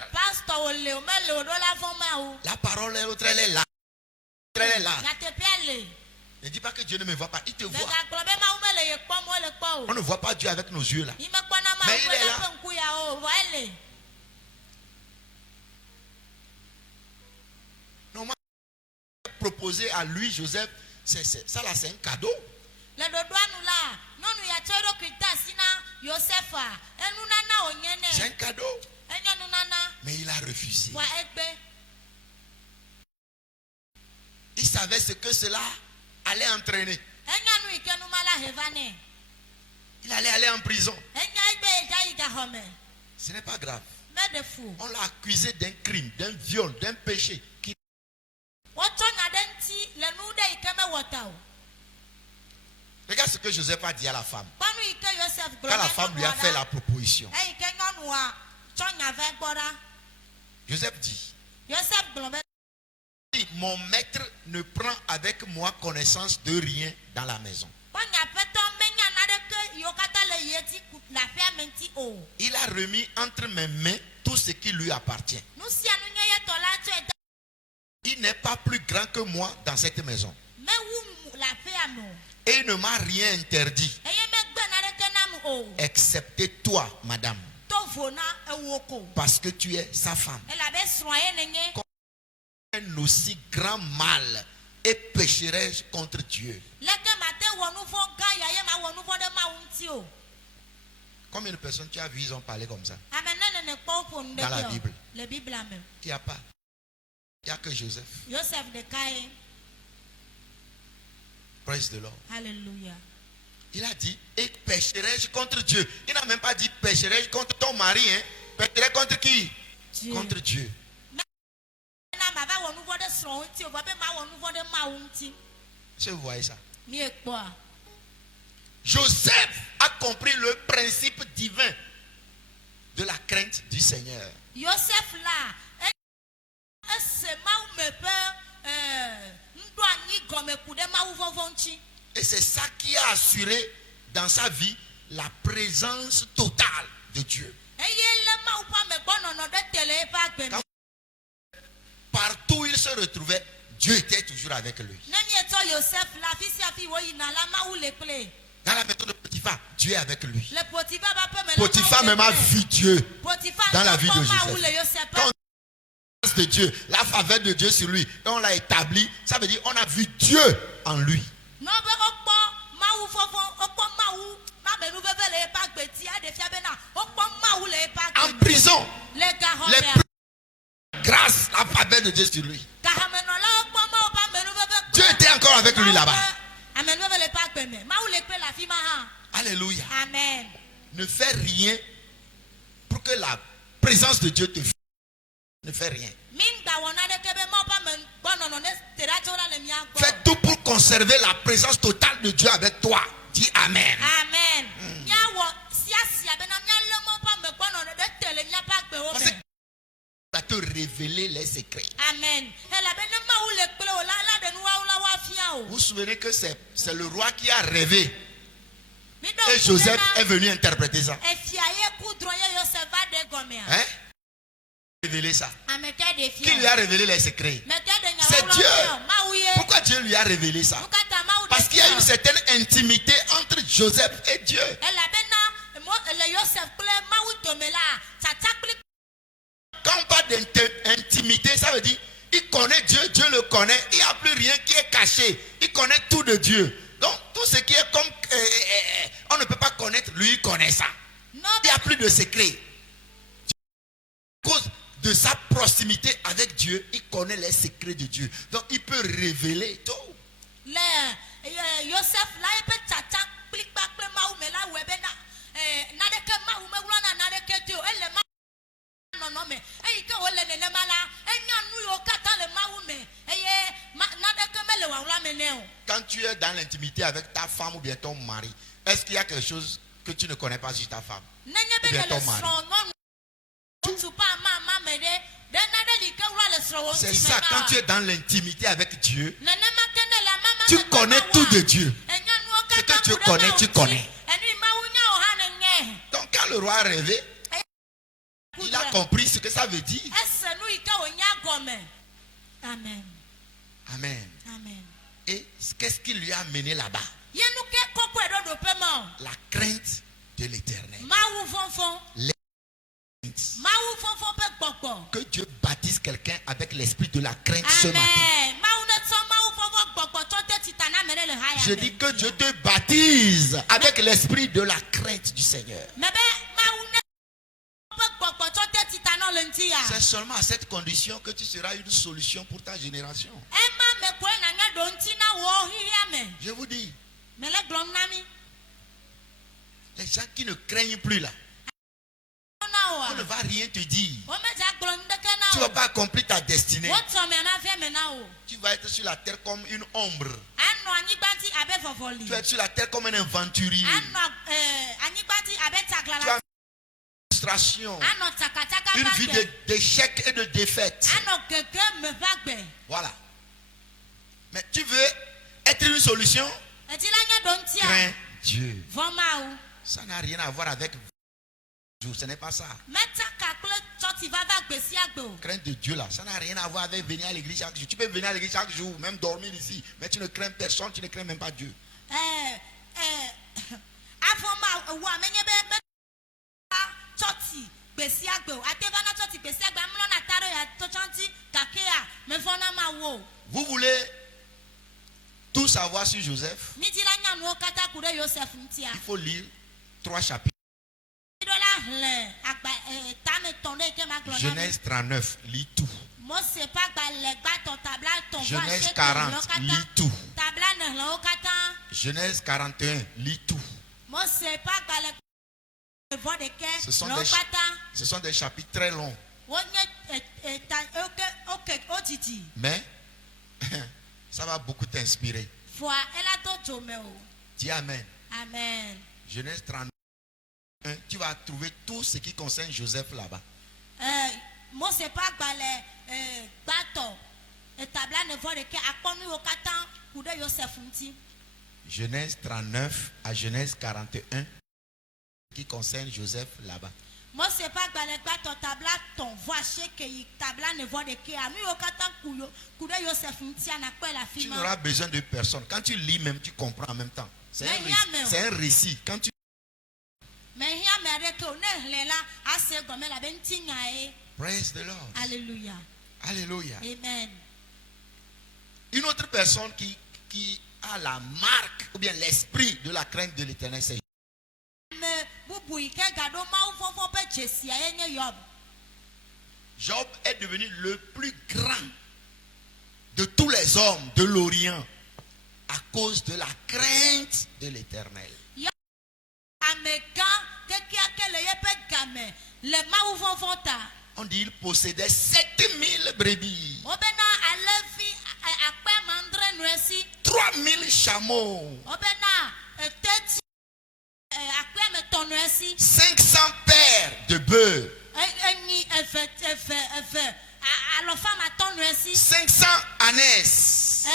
La parole est l'autre, elle est là. Elle est là. Ne dis pas que Dieu ne me voit pas, il te voit. On ne voit pas Dieu avec nos yeux là. Mais il est là. Normalement, proposer à lui, Joseph, ça là c'est un cadeau. C'est un cadeau. Mais il a refusé. Il savait ce que cela allait entraîner. Il allait aller en prison. Ce n'est pas grave. On l'a accusé d'un crime, d'un viol, d'un péché. Regarde ce que Joseph a dit à la femme. Quand la femme lui a fait la proposition. Joseph dit, mon maître ne prend avec moi connaissance de rien dans la maison. Il a remis entre mes mains tout ce qui lui appartient. Il n'est pas plus grand que moi dans cette maison. Et il ne m'a rien interdit. Excepté toi, madame. Parce que tu es sa femme. Un aussi grand mal et pécherai-je contre Dieu. Combien de personnes tu as vu, ils ont parlé comme ça dans la Bible? Il n'y a pas. Il n'y a que Joseph. Praise the Lord. Alléluia. Il a dit, et pécherai-je contre Dieu. Il n'a même pas dit pécherai-je contre ton mari. Hein? Pécherai contre qui? Dieu. Contre Dieu. Est-ce que vous voyez ça? Joseph a compris le principe divin de la crainte du Seigneur. Et c'est ça qui a assuré dans sa vie la présence totale de Dieu. Partout où il se retrouvait, Dieu était toujours avec lui. Dans la maison de Potiphar, Dieu est avec lui. Potiphar même a vu Dieu dans la vie de Joseph. Quand on a de Dieu, la faveur de Dieu sur lui, et on l'a établi, ça veut dire on a vu Dieu en lui. En prison, grâce à la faveur de Dieu sur lui. Dieu était encore avec lui là-bas. Alléluia. Amen. Ne fais rien pour que la présence de Dieu te fasse. Ne fais rien. Fais tout pour conserver la présence totale de Dieu avec toi. Dis Amen. Amen. Parce que va te révéler les secrets. Amen. Vous vous souvenez que c'est le roi qui a rêvé. Et Joseph est venu interpréter ça. Hein? Révéler ça. Qui lui a révélé les secrets? C'est Dieu. Pourquoi Dieu lui a révélé ça? Parce qu'il y a une certaine intimité entre Joseph et Dieu. Quand on parle d'intimité, ça veut dire il connaît Dieu, Dieu le connaît. Il n'y a plus rien qui est caché. Il connaît tout de Dieu. Donc tout ce qui est comme on ne peut pas connaître, lui il connaît ça. Il n'y a plus de secret. À cause de sa proximité avec Dieu, il connaît les secrets de Dieu. Donc il peut révéler tout. Quand tu es dans l'intimité avec ta femme ou bien ton mari, est-ce qu'il y a quelque chose que tu ne connais pas sur ta femme ou bien ton mari? C'est ça, quand tu es dans l'intimité avec Dieu, tu connais tout de Dieu. Ce que Dieu connaît, tu connais. Donc quand le roi a rêvé, il a compris ce que ça veut dire. Amen. Amen. Amen. Et qu'est-ce qui lui a mené là-bas? La crainte de l'Éternel. Que Dieu baptise quelqu'un avec l'esprit de la crainte ce matin. Je dis que Dieu te baptise avec l'esprit de la crainte du Seigneur. C'est seulement à cette condition que tu seras une solution pour ta génération. Je vous dis, les gens qui ne craignent plus là, on ne va rien te dire. Tu ne vas pas accomplir ta destinée. Tu vas être sur la terre comme une ombre. Tu vas être sur la terre comme un aventurier. Tu as une frustration, une vie d'échec et de défaite. Voilà. Mais tu veux être une solution? Crains Dieu. Ça n'a rien à voir avec vous. Ce n'est pas ça. Crainte de Dieu là, ça n'a rien à voir avec venir à l'église chaque jour. Tu peux venir à l'église chaque jour, même dormir ici, mais tu ne crains personne, tu ne crains même pas Dieu. Vous voulez tout savoir sur Joseph? Il faut lire 3 chapitres. Genèse 39, lis tout. Genèse 40, lis tout. Genèse 41, lis tout. Ce sont des chapitres très longs. Mais ça va beaucoup t'inspirer. Dis Amen. Amen. Genèse 39, tu vas trouver tout ce qui concerne Joseph là-bas. Genèse 39 à Genèse 41 qui concerne Joseph là-bas. Moi c'est pas balekba ton tabla ton voix chez que tabla ne voit de que à nous okatan kudo Yosef ntia na kwa la fille. Tu n'auras besoin de personne. Quand tu lis même tu comprends en même temps. C'est un récit. Quand tu Praise the Lord. Alléluia. Alléluia. Amen. Une autre personne qui a la marque ou bien l'esprit de la crainte de l'Éternel, c'est Job est devenu le plus grand de tous les hommes de l'Orient à cause de la crainte de l'Éternel. On dit qu'il possédait 7000 brebis, 3000 chameaux, 500 paires de bœufs, 500 ânesses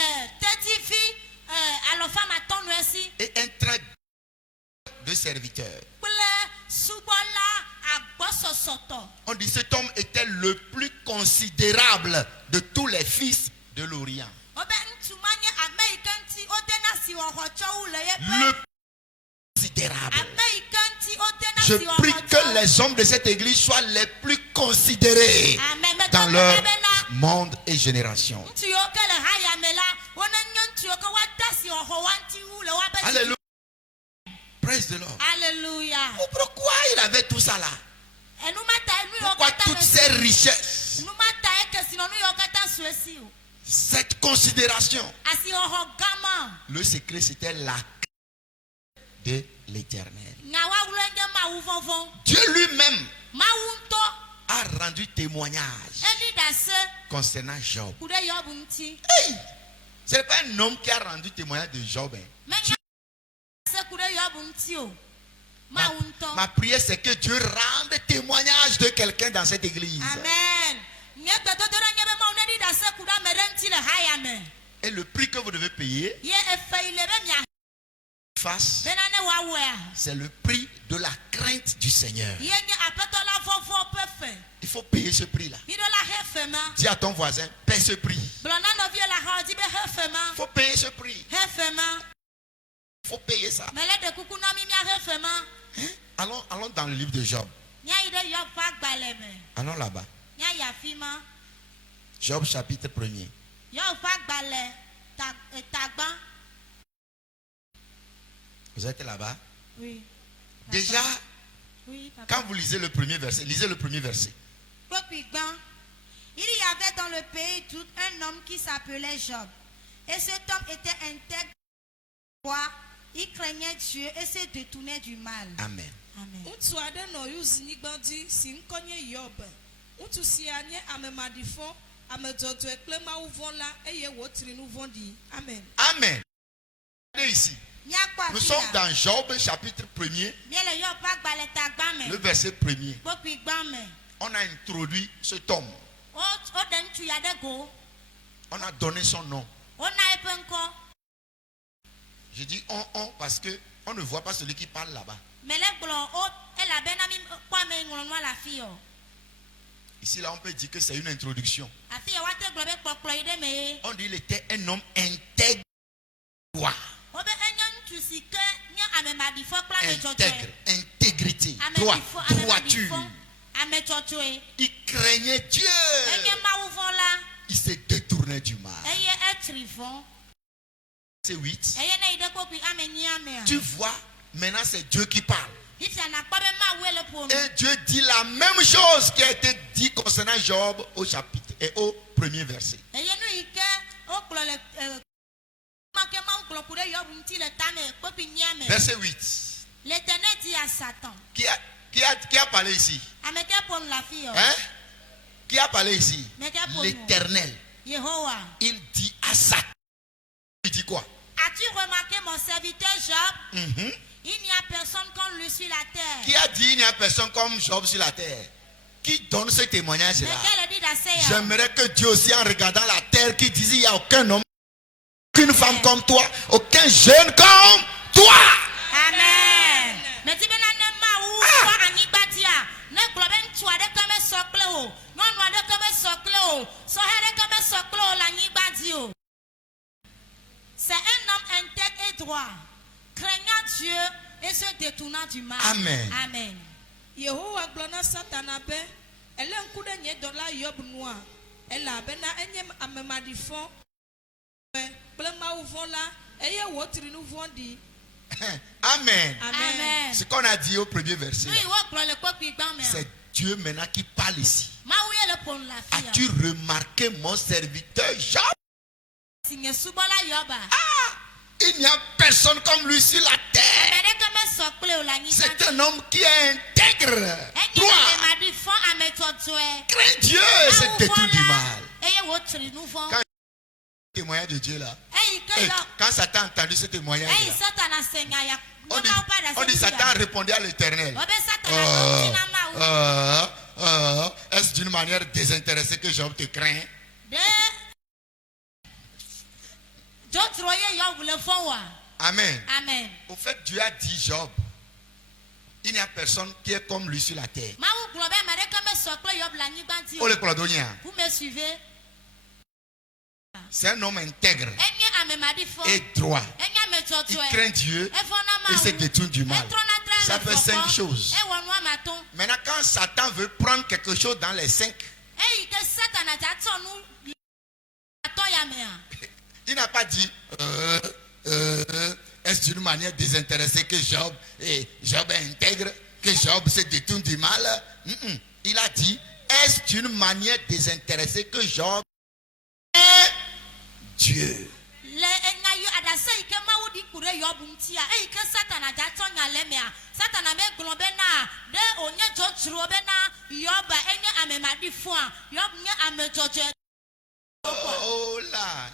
et un trait de serviteurs. On dit cet homme était le plus considérable de tous les fils de l'Orient. Le plus considérable. Je prie que les hommes de cette église soient les plus considérés dans leur monde et génération. Alléluia. Praise the Lord. Alléluia. Pourquoi il avait tout ça là? Pourquoi toutes ces richesses? Cette considération. Le secret c'était la crainte de l'Éternel. Dieu lui-même a rendu témoignage concernant Job. Hey, ce n'est pas un homme qui a rendu témoignage de Job. Ma prière c'est que Dieu rende témoignage de quelqu'un dans cette église. Amen. Et le prix que vous devez payer face, c'est le prix de la crainte du Seigneur. Il faut payer ce prix-là. Dis à ton voisin, paie ce prix. Il faut payer ce prix. Il faut payer ça. Hein? Allons dans le livre de Job. Allons là-bas. Job chapitre 1er. Vous êtes là-bas? Oui. Déjà, oui, quand vous lisez le premier verset, lisez le premier verset. Il y avait dans le pays tout un homme qui s'appelait Job. Et cet homme était intègre. Il craignait Dieu et se détournait du mal. Amen. Amen. Amen. Regardez ici. Nous sommes dans Job chapitre 1er. Le verset 1er. On a introduit cet homme. On a donné son nom. Je dis on parce que on ne voit pas celui qui parle là-bas. Ici là on peut dire que c'est une introduction. On dit qu'il était un homme intègre. Intègre, intégrité, droiture. Il craignait Dieu. Il se détournait du mal. C'est 8. Tu vois, maintenant c'est Dieu qui parle. Et Dieu dit la même chose qui a été dit concernant Job au chapitre et au premier verset. Verset 8. L'Éternel dit à Satan. Qui a parlé ici? Hein? Qui a parlé ici? L'Éternel. Il dit à Satan. Il dit quoi? As-tu remarqué mon serviteur Job? Il n'y a personne comme lui sur la terre. Qui a dit il n'y a personne comme Job sur la terre? Qui donne ce témoignage-là? J'aimerais que Dieu aussi, en regardant la terre, qui disait il n'y a aucun homme, aucune femme comme toi, aucun jeune comme toi. Amen. se détournant du mal. Amen. Amen. Yehowa glona satana be ele nkude nye dola yob noa ela be na enyem amemadifon plema uvola eye wotri nu vondi. Amen. Amen. Ce qu'on a dit au premier verset. Oui, C'est Dieu maintenant qui parle ici. As-tu As-tu remarqué mon serviteur Job? Il n'y a personne comme lui sur la terre. C'est un homme qui est intègre. Crains Dieu et se détourne du mal. Quand témoignage de Dieu là. Quand Satan a entendu ce témoignage là, on dit Satan répondait à l'Éternel. Est-ce d'une manière désintéressée que Job te craint? Amen. Amen. Au fait, Dieu a dit Job, il n'y a personne qui est comme lui sur la terre. Oh, les Clodoniens. Vous me suivez? C'est un homme intègre et droit. Il craint Dieu et se détourne du mal. Ça fait 5 choses. Maintenant, quand Satan veut prendre quelque chose dans les 5, il n'a pas dit est-ce d'une manière désintéressée que Job est intègre, que Job se détourne du mal. Il a dit est-ce d'une manière désintéressée que Job est Dieu. Oh là,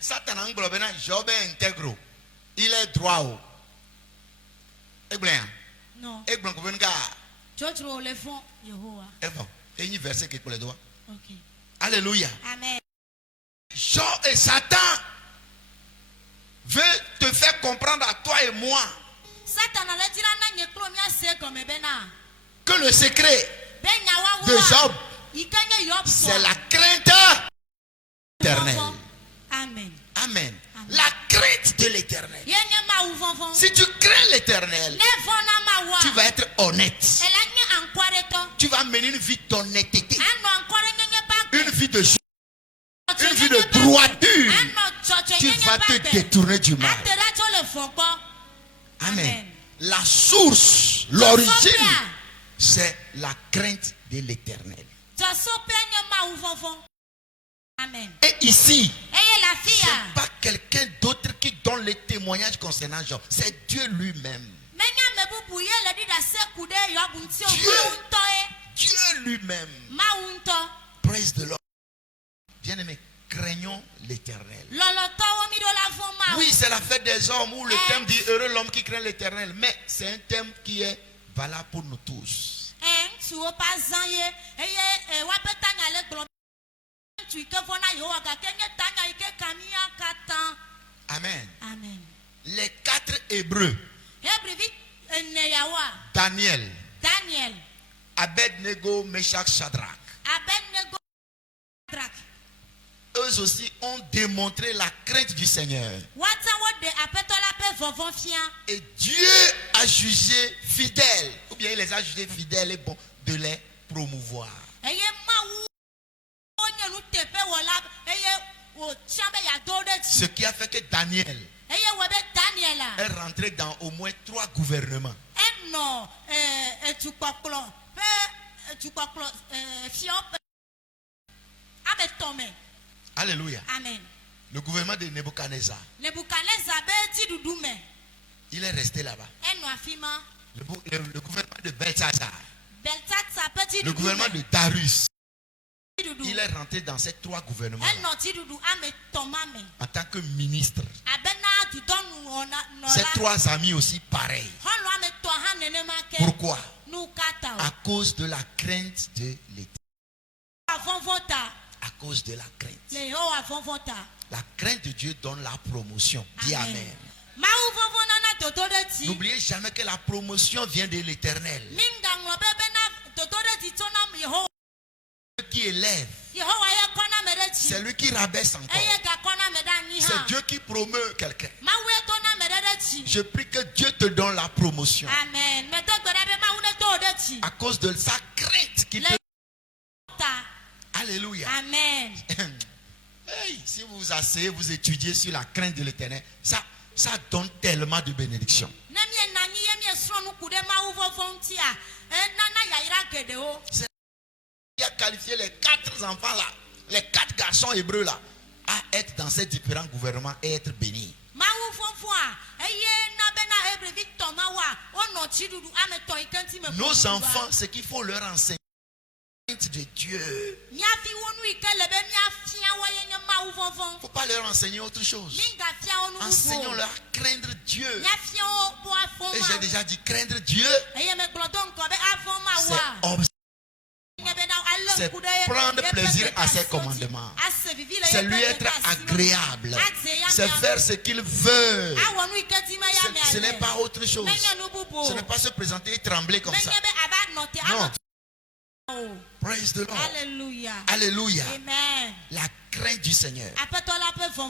Satan Job est intègre. Il est droit. Non. Verset qui pour les doigts. Okay. Alléluia. Amen. Job et Satan veut te faire comprendre à toi et moi que le secret de Job, c'est la crainte éternelle. Amen. Amen. La crainte de l'éternel. Si tu crains l'éternel, tu vas être honnête. Tu vas mener une vie d'honnêteté. Une vie de une vie de droiture. Tu vas te détourner du mal. Amen. La source, l'origine, c'est la crainte de l'éternel. Amen. Et ici, ce n'est pas quelqu'un d'autre qui donne les témoignages concernant Job. C'est Dieu lui-même. Dieu lui-même. Praise the Lord. Bien-aimé, craignons l'éternel. Oui, c'est la fête des hommes où le thème dit heureux l'homme qui craint l'éternel. Mais c'est un thème qui est valable pour nous tous. Amen. Amen. Les 4 Hébreux, Daniel, Abednego, Meshach, Shadrach, eux aussi ont démontré la crainte du Seigneur. Et Dieu a jugé fidèle, ou bien il les a jugés fidèles et bon de les promouvoir. Ce qui a fait que Daniel est rentré dans au moins 3 gouvernements. Alléluia. Amen. Le gouvernement de Nebuchadnezzar. Il est resté là-bas. Le gouvernement de Belshazzar. Le gouvernement de Darius. Il est rentré dans ces 3 gouvernements en tant que ministre. Ces 3 amis aussi pareils. Pourquoi? À cause de la crainte de l'Éternel. À cause de la crainte. La crainte de Dieu donne la promotion. Dis Amen. N'oubliez jamais que la promotion vient de l'Éternel. Qui élève, c'est lui qui rabaisse encore. C'est Dieu qui promeut quelqu'un. Je prie que Dieu te donne la promotion. Amen. À cause de sa crainte qui peut. Alléluia. Amen. Hey, si vous vous asseyez, vous étudiez sur la crainte de l'Éternel, ça donne tellement de bénédictions. C'est qui a qualifié les 4 enfants là, les 4 garçons hébreux là, à être dans ces différents gouvernements et être bénis. Nos enfants, ce qu'il faut leur enseigner de Dieu. Il ne faut pas leur enseigner autre chose. Enseignons-leur à craindre Dieu. Et j'ai déjà dit, craindre Dieu, c'est prendre plaisir à ses commandements. C'est lui être agréable. C'est faire ce qu'il veut. Ce n'est pas autre chose. Ce n'est pas se présenter et trembler comme ça. Non. Praise the Lord. Alléluia. Alléluia. Amen. La crainte du Seigneur.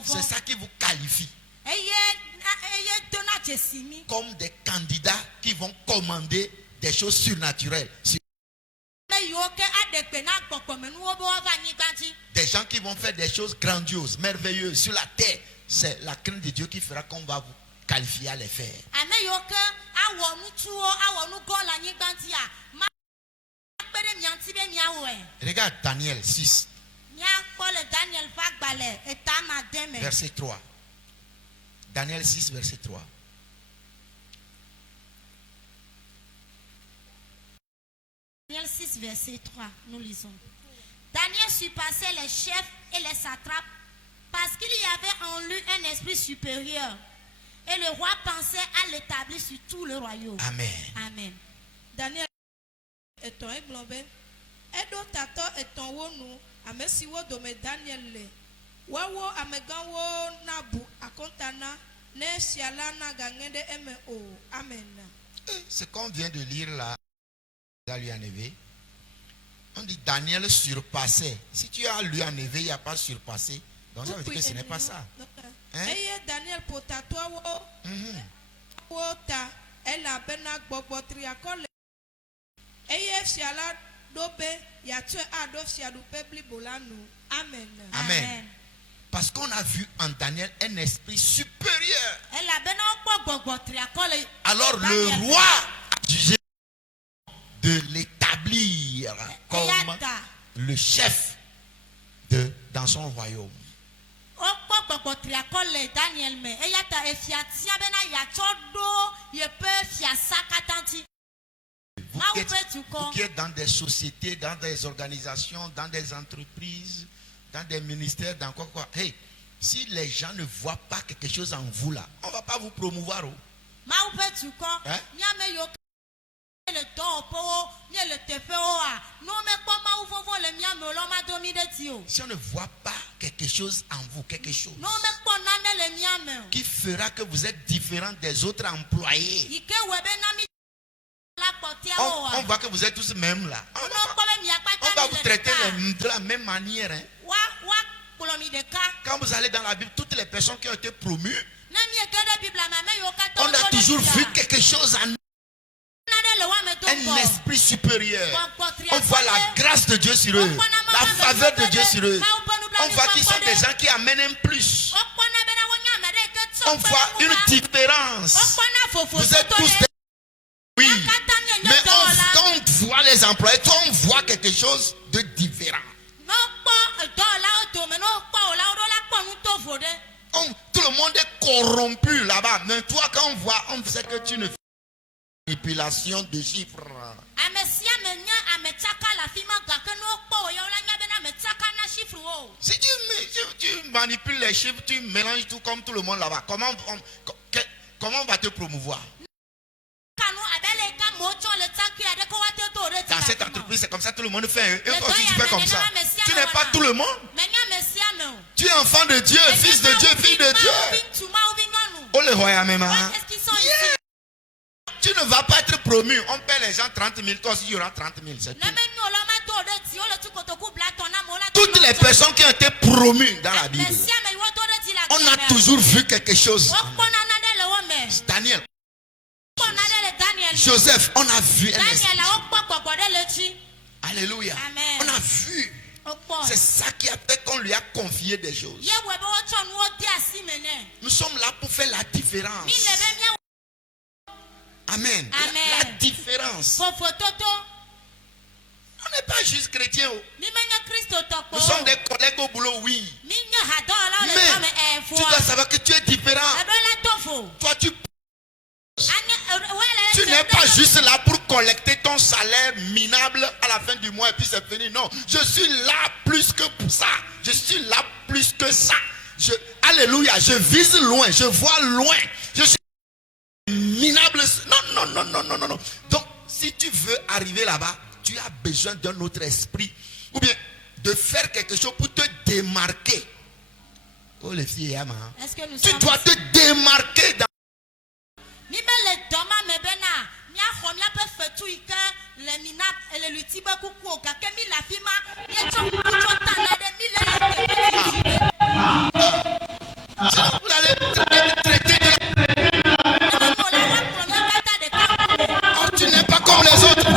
C'est ça qui vous qualifie comme des candidats qui vont commander des choses surnaturelles. Des gens qui vont faire des choses grandioses, merveilleuses sur la terre. C'est la crainte de Dieu qui fera qu'on va vous qualifier à les faire. Regarde Daniel 6, verset 3. Daniel 6, verset 3. Daniel 6, verset 3, nous lisons. Daniel surpassait les chefs et les satrapes parce qu'il y avait en lui un esprit supérieur. Et le roi pensait à l'établir sur tout le royaume. Amen. Amen. Daniel est un globé. Edo tato eton wonu amesiwo dome Daniel le. Wawo ameganwo nabu akontana ne siala na gangende eme o. Amen. Ce qu'on vient de lire là, lui en éveil. On dit Daniel surpassait. Si tu as lu en éveil, il n'y a pas surpassé. Donc ça veut dire que ce n'est pas ça. Hein? Daniel potato wo ta elle a bena gbogbo triakole. Eye siala dobe ya tu ado siadu pebli bolanu. Amen. Amen. Parce qu'on a vu en Daniel un esprit supérieur. Alors le roi a jugé de l'établir comme le chef dans son royaume. Vous qui êtes dans des sociétés, dans des organisations, dans des entreprises, dans des ministères, dans quoi. Hey, si les gens ne voient pas quelque chose en vous là, on ne va pas vous promouvoir. Hein? Si on ne voit pas quelque chose en vous, quelque chose qui fera que vous êtes différent des autres employés, on voit que vous êtes tous mêmes là. On va vous traiter de la même manière. Hein? Quand vous allez dans la Bible, toutes les personnes qui ont été promues, on a toujours vu quelque chose en nous. Un esprit supérieur. On voit la grâce de Dieu sur eux, la faveur de Dieu sur eux. On voit qu'ils sont des gens qui amènent un plus. On voit une différence. Vous êtes tous des... Oui. Mais quand on voit les employés, toi on voit quelque chose de différent. Tout le monde est corrompu là-bas. Mais toi quand on voit, on sait que tu ne fais pas de manipulation de chiffres. Si tu manipules les chiffres, tu mélanges tout comme tout le monde là-bas. Comment on va te promouvoir? Dans cette entreprise, c'est comme ça, tout le monde fait. Et toi aussi, tu fais comme ça. Tu n'es pas tout le monde. Tu es enfant de Dieu, fils de Dieu, fille de Dieu. Oh, le royaume, yes. promu, on paie les gens 30 000, toi aussi il y aura 30 000. C'est tout. Toutes les personnes qui ont été promues dans la Bible, on a toujours vu quelque chose. Daniel, Joseph, on a vu un esprit. Alléluia. On a vu. C'est ça qui a fait qu'on lui a confié des choses. Nous sommes là pour faire la différence. Amen. La différence. On n'est pas juste chrétiens. Nous sommes des collègues au boulot, oui. Mais tu dois savoir que tu es différent. Toi, tu n'es pas juste là pour collecter ton salaire minable à la fin du mois et puis c'est fini. Non, je suis là plus que ça. Je suis là plus que ça. Alléluia, je vise loin, je vois loin. Je suis minable. Non. Donc, si tu veux arriver là-bas, tu as besoin d'un autre esprit. Ou bien de faire quelque chose pour te démarquer. Oh les filles, tu dois te démarquer dans vous allez traiter tu n'es pas comme les autres.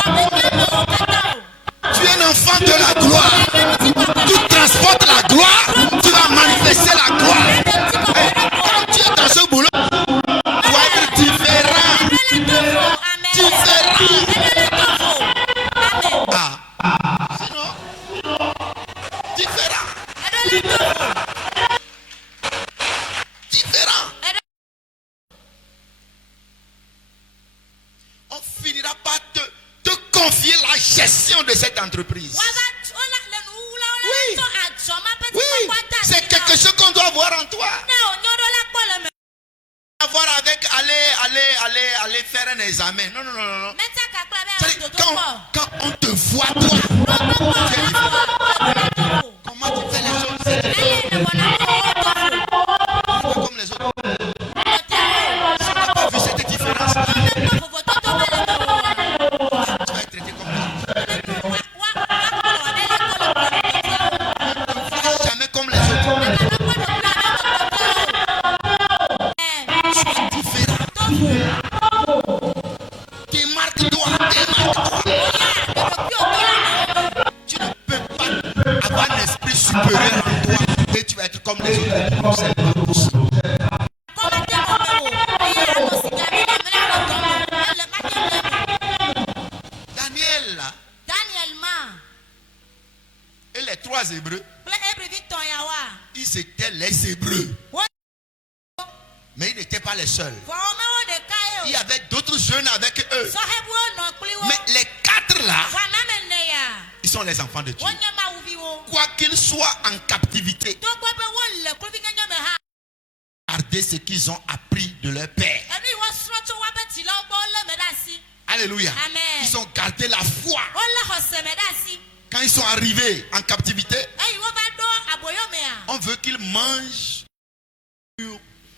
Tu es un enfant de la gloire. Tu transportes la gloire. Tu vas manifester la gloire. Quand tu es dans ce boulot, tu vas être différent. Sinon, différent. On finira par te confier la gestion de cette entreprise. Oui, c'est quelque chose qu'on doit avoir en toi. Avoir avec aller faire un examen. Non. Quand on te voit toi, tu es différent. Comment tu fais les choses? Pas comme les autres. Si on n'a pas vu cette différence, tu vas être traité comme les autres. Jamais comme les autres. Sois différent. Démarque-toi. Tu ne peux pas avoir un esprit supérieur en toi et tu vas être comme les autres. C'est pas possible. Et les 3 Hébreux, ils étaient les Hébreux. Mais ils n'étaient pas les seuls. Il y avait d'autres jeunes avec eux. Mais les 4 là, ils sont les enfants de Dieu. Quoi qu'ils soient en captivité, gardez ce qu'ils ont appris de leur père. Alléluia. Amen. Ils ont gardé la foi. Quand ils sont arrivés en captivité, on veut qu'ils mangent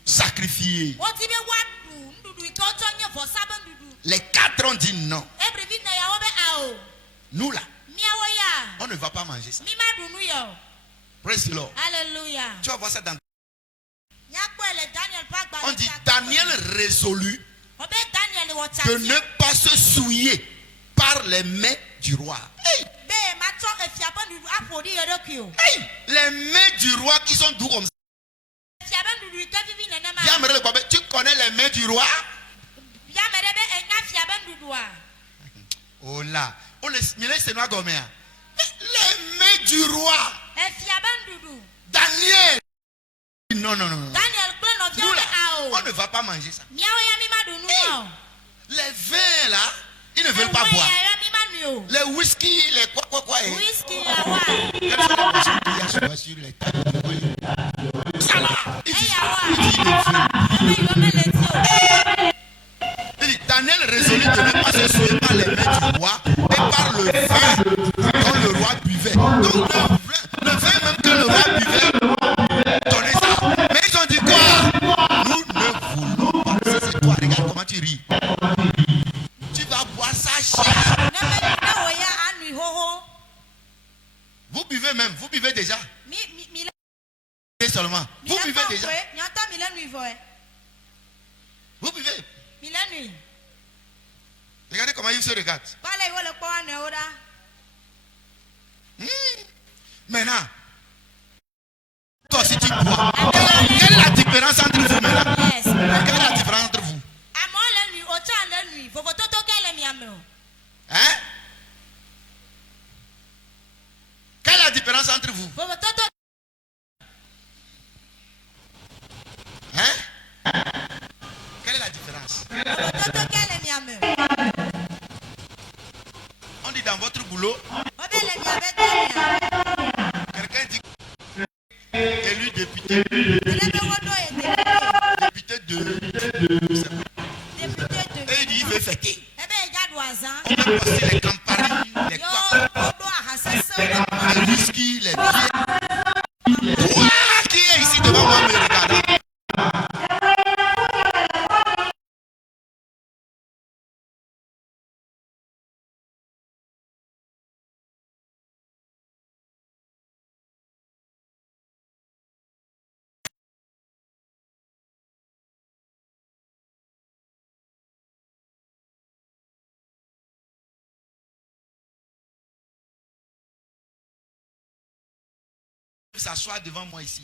sacrifié. Les 4 ont dit non. Nous là, on ne va pas manger ça. Praise the Lord. Alléluia. Tu vas voir ça dans. On dit Daniel résolu de ne pas se souiller par les mains du roi. Hey! Hey! Les mains du roi qui sont doux comme ça. Tu connais les mains du roi? Oh là. Les mains du roi. Daniel. Non. Nous là, on ne va pas manger ça. Hey! Les vins là, ils ne veulent pas boire. Les whisky, les quoi. Ça là, il dit Daniel résolut de ne pas se souiller par les mains du roi et par le vin dont le roi buvait. Donc le vin même que le roi buvait, donnez ça. Mais ils ont dit quoi? Nous ne voulons pas. C'est toi, regarde comment tu ris. Tu vas Vous buvez même, vous buvez déjà. Seulement. Vous buvez déjà. Vous buvez. Regardez comment il se regarde. Maintenant, toi si tu bois, quelle est la différence entre vous maintenant? Quelle est la différence entre vous? Hein? Quelle est la différence entre vous? Hein? Quelle est la différence? On dit dans votre boulot, quelqu'un dit élu député. Député 2. Et il dit il veut fêter. On peut passer les campagnes, les les whisky, les billets. Toi qui est ici devant moi me regardant. S'asseoir devant moi ici.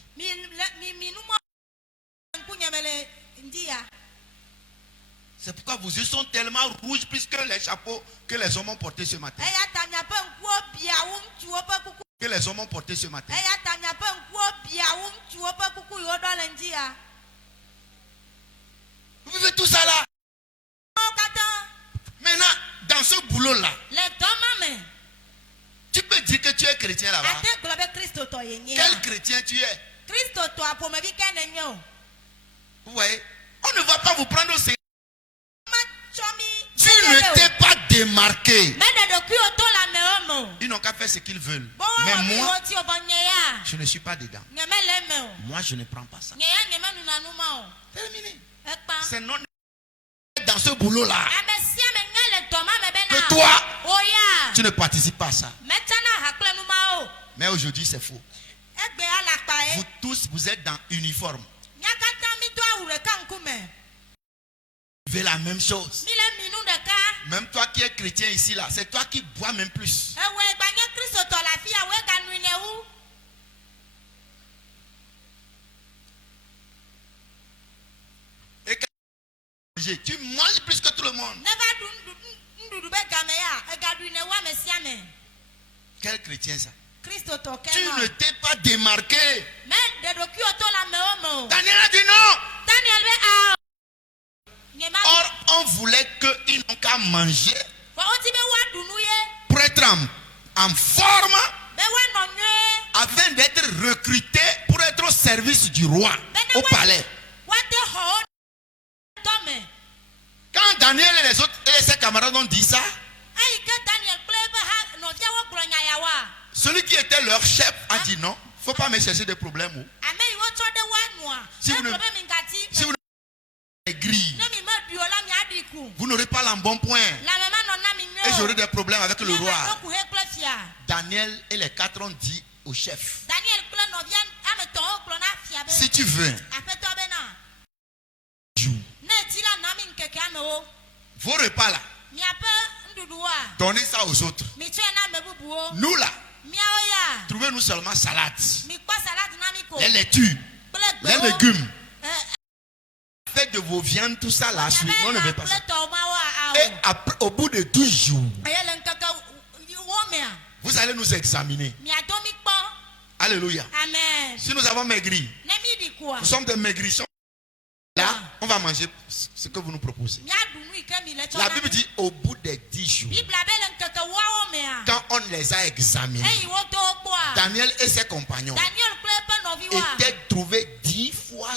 C'est pourquoi vos yeux sont tellement rouges puisque les chapeaux que les hommes ont portés ce matin. Que les hommes ont portés ce matin. Vous vivez tout ça là. Maintenant, dans ce boulot là, tu peux dire que tu es chrétien là-bas. Quel chrétien tu es? Vous voyez, on ne va pas vous prendre au sérieux. Tu ne t'es pas démarqué. Ils n'ont qu'à faire ce qu'ils veulent. Mais moi, je ne suis pas dedans. Moi, je ne prends pas ça. Terminé. C'est non dans ce boulot-là. Que toi, tu ne participes pas à ça. Mais aujourd'hui, c'est faux. Vous tous, vous êtes dans uniforme. Vous faites la même chose. Même toi qui es chrétien ici, là, c'est toi qui bois même plus. Et quand tu manges plus que tout le monde. Quel chrétien ça? Tu ne t'es pas démarqué. Daniel a dit non. Or, on voulait qu'ils n'ont qu'à manger pour être en forme afin d'être recrutés pour être au service du roi au palais. Quand Daniel et les autres et ses camarades ont dit ça, celui qui était leur chef a dit non, il ne faut pas me chercher des problèmes. Si vous ne gris, vous n'aurez pas l'embonpoint et j'aurai des problèmes avec le roi. Daniel et les 4 ont dit au chef, si tu veux, vos repas là, donnez ça aux autres. Nous là, trouvez-nous seulement salade, les laitues, les légumes. Faites de vos viandes, tout ça là, on ne veut pas ça. Et après, au bout de 12 jours, vous allez nous examiner. Alléluia. Amen. Si nous avons maigri, nous sommes des maigrissons. Là, on va manger ce que vous nous proposez. La Bible dit au bout des 10 jours, quand on les a examinés, Daniel et ses compagnons étaient trouvés 10 fois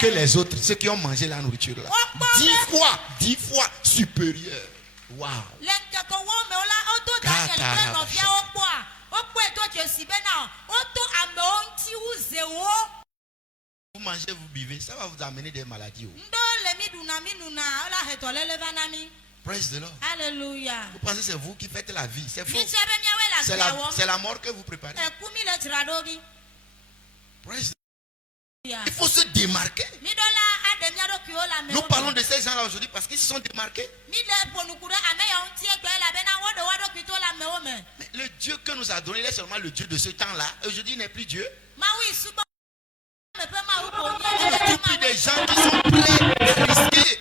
que les autres, ceux qui ont mangé la nourriture là. 10 fois supérieurs. Waouh. Vous mangez, vous buvez, ça va vous amener des maladies. Praise the Lord. Alléluia. Vous pensez que c'est vous qui faites la vie? C'est faux. C'est la mort que vous préparez. Praise the Lord. Il faut se démarquer. Nous parlons de ces gens-là aujourd'hui parce qu'ils se sont démarqués. Mais le Dieu que nous a donné, il est seulement le Dieu de ce temps-là. Aujourd'hui, il n'est plus Dieu. Il n'y a plus des gens qui sont prêts à risquer.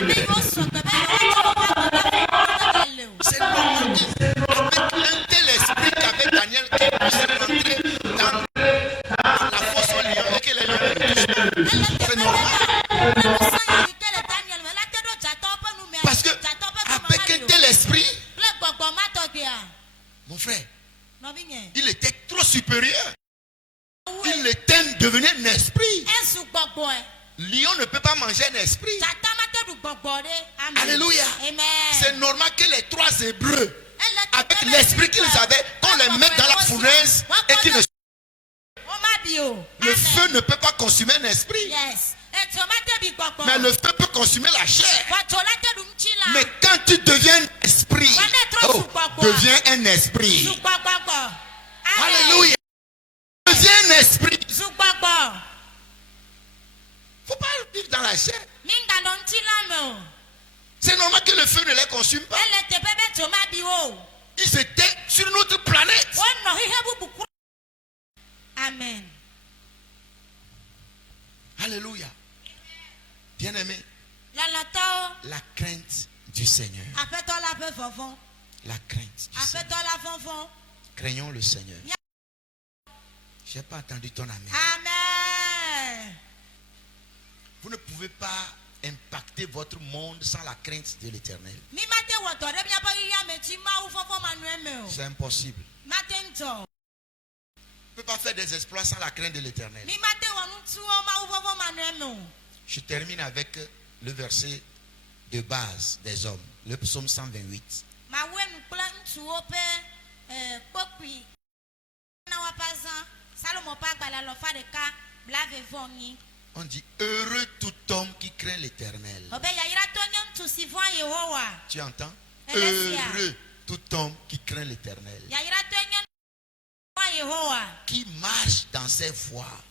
Il n'est plus. C'est normal qu'avec un tel esprit qu'avec Daniel qui puisse rentrer dans la fosse au lion et que les lions ne touchent pas. C'est normal. Parce que avec un tel esprit, mon frère, il était trop supérieur. Il était devenu un esprit. Lion ne peut pas manger un esprit. Alléluia. C'est normal que les trois Hébreux, avec l'esprit qu'ils avaient, qu'on les mette dans la fournaise et qu'ils ne... Le feu ne peut pas consumer un esprit. Mais le feu peut consumer la chair. Mais quand tu deviens un esprit, deviens un esprit. Alléluia. Deviens un esprit. Faut pas vivre dans la chair. C'est normal que le feu ne les consume pas. Ils étaient sur notre planète. Amen. Alléluia. Bien-aimé, la crainte du Seigneur. La crainte du Seigneur. Craignons le Seigneur. Je n'ai pas entendu ton amen. Amen. Vous ne pouvez pas impacter votre monde sans la crainte de l'Éternel. C'est impossible. Vous ne pouvez pas faire des exploits sans la crainte de l'Éternel. Je termine avec le verset de base des hommes, le psaume 128. On dit heureux tout homme qui craint l'Éternel. Tu entends? Heureux tout homme qui craint l'Éternel, qui marche dans ses voies.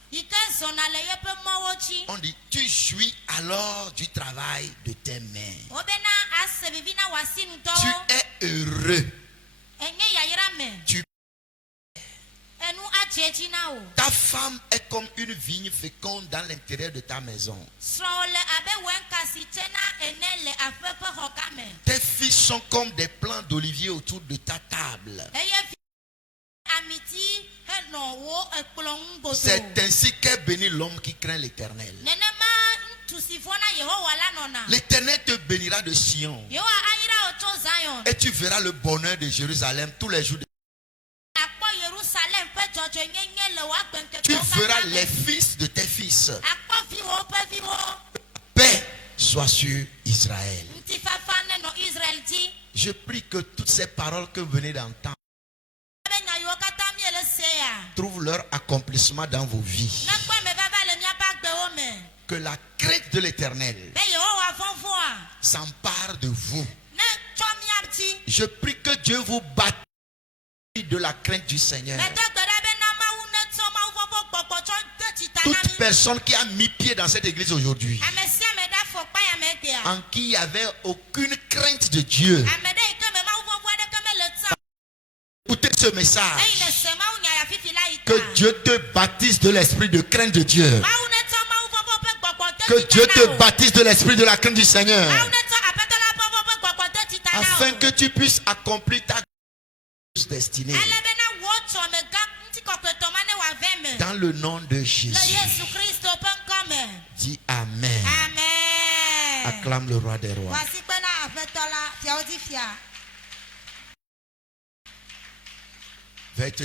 On dit tu jouis alors du travail de tes mains. Tu es heureux. Ta femme est comme une vigne féconde dans l'intérieur de ta maison. Tes fils sont comme des plants d'olivier autour de ta table. C'est ainsi qu'est béni l'homme qui craint l'Éternel. L'Éternel te bénira de Sion. Et tu verras le bonheur de Jérusalem tous les jours. Tu verras les fils de tes fils. Paix soit sur Israël. Je prie que toutes ces paroles que vous venez d'entendre trouvent leur accomplissement dans vos vies. Que la crainte de l'Éternel s'empare de vous. Je prie que Dieu vous bâtisse de la crainte du Seigneur. Toute personne qui a mis pied dans cette église aujourd'hui, en qui il n'y avait aucune crainte de Dieu, écoutez ce message. Que Dieu te baptise de l'esprit de crainte de Dieu. Que Dieu te baptise de l'esprit de la crainte du Seigneur, afin que tu puisses accomplir ta destinée. Dans le nom de Jésus. Dis Amen. Acclame le roi des rois. Va te